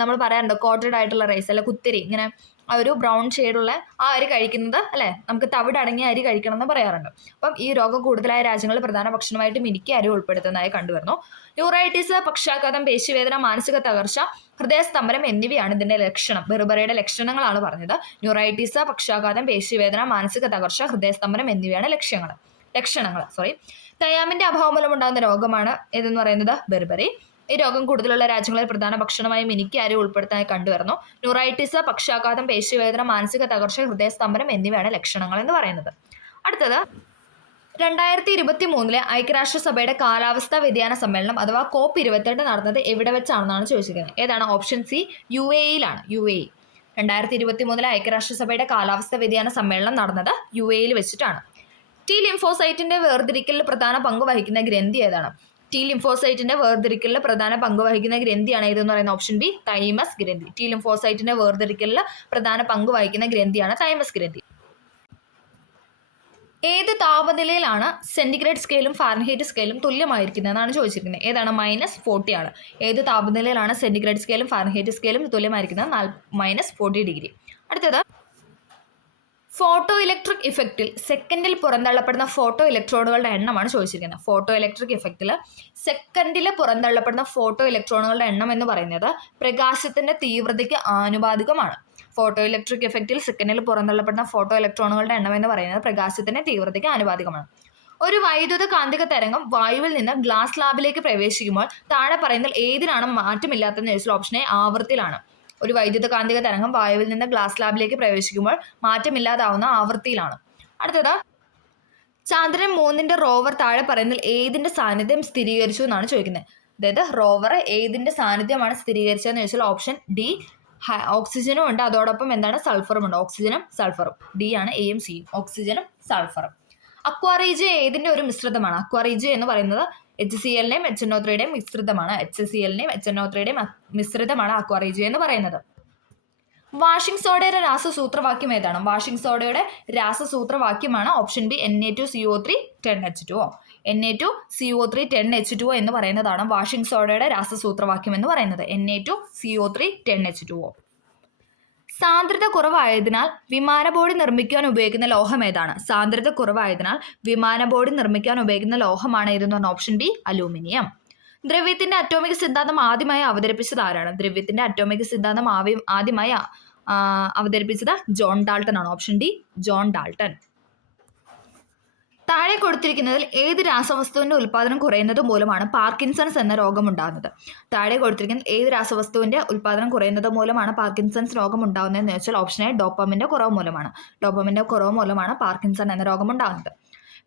നമ്മൾ പറയാറുണ്ട് കോട്ടഡ് ആയിട്ടുള്ള റൈസ് അല്ലെ, കുത്തിരി, ഇങ്ങനെ ആ ഒരു ബ്രൗൺ ഷെയ്ഡുള്ള ആ അരി കഴിക്കുന്നത് അല്ലെ, നമുക്ക് തവിടടങ്ങിയ അരി കഴിക്കണം എന്ന് പറയാറുണ്ട്. അപ്പം ഈ രോഗം കൂടുതലായ രാജ്യങ്ങളിൽ പ്രധാന ഭക്ഷണമായിട്ട് മിനുക്കിയ അരി ഉൾപ്പെടുത്തുന്നതായി കണ്ടുവരുന്നു. ന്യൂറൈറ്റിസ്, പക്ഷാഘാതം, പേശിവേദന, മാനസിക തകർച്ച, ഹൃദയസ്തംഭനം എന്നിവയാണ് ഇതിന്റെ ലക്ഷണം. ബെർബറിയുടെ ലക്ഷണങ്ങളാണ് പറഞ്ഞത്. ന്യൂറൈറ്റിസ്, പക്ഷാഘാതം, പേശിവേദന, മാനസിക തകർച്ച, ഹൃദയസ്തംഭനം എന്നിവയാണ് ലക്ഷണങ്ങൾ. തയാമിന്റെ അഭാവം മൂലം ഉണ്ടാകുന്ന രോഗമാണ് ഏതെന്ന് പറയുന്നത് ബെർബറി. ഈ രോഗം കൂടുതലുള്ള രാജ്യങ്ങളിൽ പ്രധാന ഭക്ഷണമായി മിനുക്കിയ അരി ഉൾപ്പെടുത്താനായി കണ്ടുവരുന്നു. ന്യൂറൈറ്റിസ്, പക്ഷാഘാതം, പേശിവേദന, മാനസിക തകർച്ച, ഹൃദയസ്തംഭനം എന്നിവയാണ് ലക്ഷണങ്ങൾ എന്ന് പറയുന്നത്. അടുത്തത് 2023 ഐക്യരാഷ്ട്രസഭയുടെ കാലാവസ്ഥാ വ്യതിയാന സമ്മേളനം അഥവാ COP28 നടന്നത് എവിടെ വെച്ചാണെന്നാണ് ചോദിച്ചിരിക്കുന്നത്. ഏതാണ്? Option C, UAE-യിലാണ്. UAE 2023 ഐക്യരാഷ്ട്രസഭയുടെ കാലാവസ്ഥാ വ്യതിയാന സമ്മേളനം നടന്നത് UAE-യിൽ വെച്ചിട്ടാണ്. T ലിംഫോസൈറ്റിന്റെ വേർതിരിക്കലിൽ പ്രധാന പങ്ക് വഹിക്കുന്ന ഗ്രന്ഥി ഏതാണ്? T ലിംഫോസൈറ്റിന്റെ വേർതിരിക്കലിൽ പ്രധാന പങ്ക് വഹിക്കുന്ന ഗ്രന്ഥിയാണ് ഏതെന്ന് പറയുന്ന ഓപ്ഷൻ ബി, തൈമസ് ഗ്രന്ഥി. T ലിംഫോസൈറ്റിന്റെ വേർതിരിക്കലിൽ പ്രധാന പങ്ക് വഹിക്കുന്ന ഗ്രന്ഥിയാണ് തൈമസ് ഗ്രന്ഥി. ഏത് താപനിലയിലാണ് സെന്റിഗ്രേഡ് സ്കെയിലും ഫാരൻഹീറ്റ് സ്കെയിലും തുല്യമായിരിക്കുന്നത് എന്നാണ് ചോദിച്ചിരിക്കുന്നത്. ഏതാണ്? -40 ആണ്. ഏത് താപനിലയിലാണ് സെന്റിഗ്രേഡ് സ്കെയിലും ഫാരൻഹീറ്റ് സ്കെയിലും തുല്യമായിരിക്കുന്നത്? -40 ഡിഗ്രി. അടുത്തത് ഫോട്ടോ ഇലക്ട്രിക് ഇഫക്റ്റിൽ സെക്കൻഡിൽ പുറന്തള്ളപ്പെടുന്ന ഫോട്ടോ ഇലക്ട്രോണുകളുടെ എണ്ണമാണ് ചോദിച്ചിരിക്കുന്നത്. ഫോട്ടോ ഇലക്ട്രിക് ഇഫക്റ്റിൽ സെക്കൻഡിൽ പുറന്തള്ളപ്പെടുന്ന ഫോട്ടോ ഇലക്ട്രോണുകളുടെ എണ്ണം എന്ന് പറയുന്നത് പ്രകാശത്തിന്റെ തീവ്രതയ്ക്ക് ആനുപാതികമാണ്. ഫോട്ടോ ഇലക്ട്രിക് ഇഫക്റ്റിൽ സെക്കൻഡിൽ പുറന്തള്ളപ്പെടുന്ന ഫോട്ടോ ഇലക്ട്രോണുകളുടെ എണ്ണം എന്ന് പറയുന്നത് പ്രകാശത്തിന്റെ തീവ്രതയ്ക്ക് ആനുപാതികമാണ്. ഒരു വൈദ്യുത കാന്തിക തരംഗം വായുവിൽ നിന്ന് ഗ്ലാസ് സ്ലാബിലേക്ക് പ്രവേശിക്കുമ്പോൾ താഴെ പറയുന്നതിൽ ഏതിനാണ് മാറ്റമില്ലാത്തതെന്ന് ചോദിച്ചാൽ ഓപ്ഷൻ എ, ആവൃത്തിയിലാണ്. ഒരു വൈദ്യുത കാന്തിക തരംഗം വായുവിൽ നിന്ന് ഗ്ലാസ് സ്ലാബിലേക്ക് പ്രവേശിക്കുമ്പോൾ മാറ്റമില്ലാതാവുന്ന ആവൃത്തിയിലാണ്. അടുത്തത് ചന്ദ്രൻ 3 റോവർ താഴെ പറയുന്നതിൽ ഏതിന്റെ സാന്നിധ്യം സ്ഥിരീകരിച്ചു എന്നാണ് ചോദിക്കുന്നത്. അതായത് റോവർ ഏതിന്റെ സാന്നിധ്യമാണ് സ്ഥിരീകരിച്ചതെന്ന് ചോദിച്ചാൽ ഓപ്ഷൻ ഡി, ഓക്സിജനും ഉണ്ട്, അതോടൊപ്പം എന്താണ്, സൾഫറും ഉണ്ട്. ഓക്സിജനും സൾഫറും. ഡി ആണ് എയും സിയും, ഓക്സിജനും സൾഫറും. അക്വാറീജിയ ഏതിന്റെ ഒരു മിശ്രിതമാണ്? അക്വാറീജിയ എന്ന് പറയുന്നത് HCl-ന്റെയും HNO3-യുടെയും മിശ്രിതമാണ്. HCl-ന്റെയും HNO3-യുടെയും മിശ്രിതമാണ് അക്വാറീജിയ എന്ന് പറയുന്നത്. വാഷിംഗ് സോഡയുടെ രാസസൂത്രവാക്യം ഏതാണ്? വാഷിംഗ് സോഡയുടെ രാസസൂത്രവാക്യമാണ് option B, Na2CO3 10H2O. Na2CO3 10H2O എന്ന് പറയുന്നതാണ് വാഷിംഗ് സോഡയുടെ രാസസൂത്രവാക്യം എന്ന് പറയുന്നത്. Na2CO3 10H2O. സാന്ദ്രത കുറവായതിനാൽ വിമാന ബോഡി നിർമ്മിക്കാൻ ഉപയോഗിക്കുന്ന ലോഹം ഏതാണ്? സാന്ദ്രത കുറവായതിനാൽ വിമാന ബോഡി നിർമ്മിക്കാൻ ഉപയോഗിക്കുന്ന ലോഹമാണ് ഏതെന്ന് പറഞ്ഞ ഓപ്ഷൻ ബി, അലൂമിനിയം. ദ്രവ്യത്തിന്റെ അറ്റോമിക് സിദ്ധാന്തം ആദ്യമായി അവതരിപ്പിച്ചത് ആരാണ്? ദ്രവ്യത്തിന്റെ അറ്റോമിക് സിദ്ധാന്തം ആദ്യമായി അവതരിപ്പിച്ചത് ജോൺ ഡാൾട്ടൺ ആണ്. Option D, John Dalton. താഴെ കൊടുത്തിരിക്കുന്നതിൽ ഏത് രാസവസ്തുവിന്റെ ഉൽപ്പാദനം കുറയുന്നത് മൂലമാണ് പാർക്കിൻസൺസ് എന്ന രോഗം ഉണ്ടാകുന്നത്? താഴെ കൊടുത്തിരിക്കുന്ന ഏത് രാസവസ്തുവിന്റെ ഉൽപ്പാദനം കുറയുന്നത് മൂലമാണ് പാർക്കിൻസൺസ് രോഗം ഉണ്ടാകുന്നതെന്ന് വെച്ചാൽ ഓപ്ഷൻ എ, ഡോപ്പമിന്റെ കുറവ് മൂലമാണ്. ഡോപ്പമിന്റെ കുറവ് മൂലമാണ് പാർക്കിൻസൺ എന്ന രോഗം ഉണ്ടാകുന്നത്.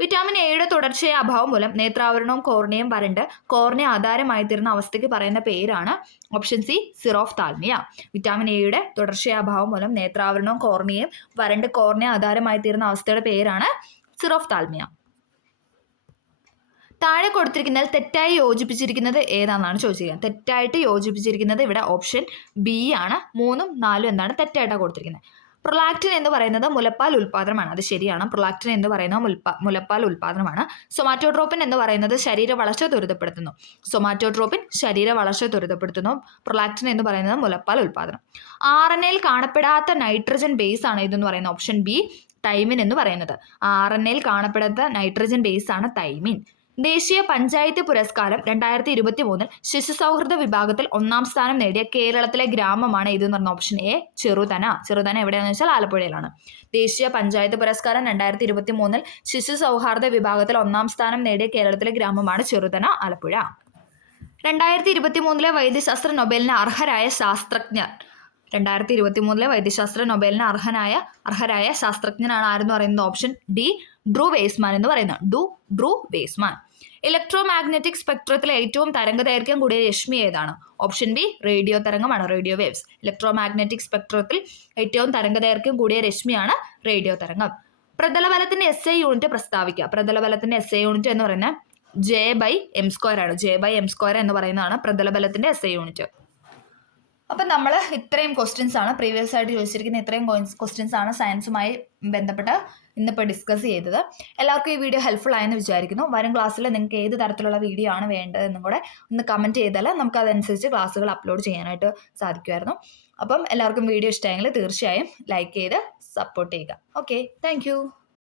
വിറ്റാമിൻ എയുടെ തുടർച്ചയായ അഭാവം മൂലം നേത്രാവരണവും കോർണിയയും വരണ്ട് കോർണിയ ആധാരമായി തീർന്ന അവസ്ഥയ്ക്ക് പറയുന്ന പേരാണ് ഓപ്ഷൻ സി, സിറോഫ്താൽമിയ. വിറ്റാമിൻ എയുടെ തുടർച്ചയായ അഭാവം മൂലം നേത്രാവരണവും കോർണിയയും വരണ്ട് കോർണിയ ആധാരമായി തീർന്ന അവസ്ഥയുടെ പേരാണ് സിറോഫ്താൽമിയ. താഴെ കൊടുത്തിരിക്കുന്നതിൽ തെറ്റായി യോജിപ്പിച്ചിരിക്കുന്നത് ഏതാണെന്നാണ് ചോദിച്ചിരിക്കുന്നത്. തെറ്റായിട്ട് യോജിപ്പിച്ചിരിക്കുന്നത് ഇവിടെ ഓപ്ഷൻ ബി ആണ്. 3ഉം 4ഉം എന്താണ് തെറ്റായിട്ടാണ് കൊടുത്തിരിക്കുന്നത്. പ്രൊലാക്റ്റിൻ എന്ന് പറയുന്നത് മുലപ്പാൽ ഉൽപ്പാദനമാണ്. അത് ശരിയാണ്. പ്രൊലാക്റ്റിൻ എന്ന് പറയുന്നത് മുലപ്പാൽ ഉൽപ്പാദനമാണ്. സൊമാറ്റോട്രോപ്പിൻ എന്ന് പറയുന്നത് ശരീര വളർച്ച ത്വരിതപ്പെടുത്തുന്നു. സൊമാറ്റോട്രോപ്പിൻ ശരീര വളർച്ച ത്വരിതപ്പെടുത്തുന്നു. പ്രൊലാക്റ്റിൻ എന്ന് പറയുന്നത് മുലപ്പാൽ ഉൽപ്പാദനം. RNA-യിൽ കാണപ്പെടാത്ത നൈട്രജൻ ബേസ് ആണ് ഇതെന്ന് പറയുന്നത് ഓപ്ഷൻ ബി, തൈമിൻ എന്ന് പറയുന്നത്. RNA-യിൽ കാണപ്പെടാത്ത നൈട്രജൻ ബേസ് ആണ് തൈമിൻ. ദേശീയ പഞ്ചായത്ത് പുരസ്കാരം 2023 ശിശു സൗഹൃദ വിഭാഗത്തിൽ 1ാം സ്ഥാനം നേടിയ കേരളത്തിലെ ഗ്രാമമാണ് ഇതെന്ന് പറഞ്ഞ ഓപ്ഷൻ എ, ചെറുതന. ചെറുതന എവിടെയാണെന്ന് വെച്ചാൽ ആലപ്പുഴയിലാണ്. ദേശീയ പഞ്ചായത്ത് പുരസ്കാരം 2023 ശിശു സൗഹാർദ്ദ വിഭാഗത്തിൽ 1ാം സ്ഥാനം നേടിയ കേരളത്തിലെ ഗ്രാമമാണ് ചെറുതന, ആലപ്പുഴ. 2023 വൈദ്യശാസ്ത്ര നൊബേലിന് അർഹരായ ശാസ്ത്രജ്ഞർ. 2023 വൈദ്യശാസ്ത്ര നൊബേലിന് അർഹരായ ശാസ്ത്രജ്ഞനാണ് ആരെന്ന് പറയുന്നത് ഓപ്ഷൻ ഡി, ഡ്രൂ വെയ്സ്മാൻ എന്ന് പറയുന്നത്. Drew Weisman. ഇലക്ട്രോ മാഗ്നറ്റിക് സ്പെക്ട്രത്തിലെ ഏറ്റവും തരംഗദൈർഘ്യം കൂടിയ രശ്മി ഏതാണ്? ഓപ്ഷൻ ബി, റേഡിയോ തരംഗമാണ്, റേഡിയോ വേവ്സ്. ഇലക്ട്രോ മാഗ്നറ്റിക് സ്പെക്ട്രത്തിൽ ഏറ്റവും തരംഗദൈർഘ്യം കൂടിയ രശ്മിയാണ് റേഡിയോ തരംഗം. പ്രതലബലത്തിന്റെ SI യൂണിറ്റ് പ്രസ്താവിക്കുക. പ്രതലബലത്തിന്റെ SI യൂണിറ്റ് എന്ന് പറയുന്നത് J/m² ആണ്. J/m² എന്ന് പറയുന്നതാണ് പ്രതലബലത്തിന്റെ SI യൂണിറ്റ്. അപ്പം നമ്മൾ ഇത്രയും ക്വസ്റ്റ്യൻസ് ആണ് പ്രീവിയസ് ആയിട്ട് ചോദിച്ചിരിക്കുന്ന ഇത്രയും ക്വസ്റ്റ്യൻസ് ആണ് സയൻസുമായി ബന്ധപ്പെട്ട് ഇന്നിപ്പോൾ ഡിസ്കസ് ചെയ്തത്. എല്ലാവർക്കും ഈ വീഡിയോ ഹെൽപ്ഫുൾ ആയെന്ന് വിചാരിക്കുന്നു. വരും ക്ലാസ്സിൽ നിങ്ങൾക്ക് ഏത് തരത്തിലുള്ള വീഡിയോ ആണ് വേണ്ടതെന്നും കൂടെ ഒന്ന് കമൻറ്റ് ചെയ്താൽ നമുക്ക് അതനുസരിച്ച് ക്ലാസ്സുകൾ അപ്ലോഡ് ചെയ്യാനായിട്ട് സാധിക്കുമായിരുന്നു. അപ്പം എല്ലാവർക്കും വീഡിയോ ഇഷ്ടമായെങ്കിൽ തീർച്ചയായും ലൈക്ക് ചെയ്ത് സപ്പോർട്ട് ചെയ്യുക. Okay, thank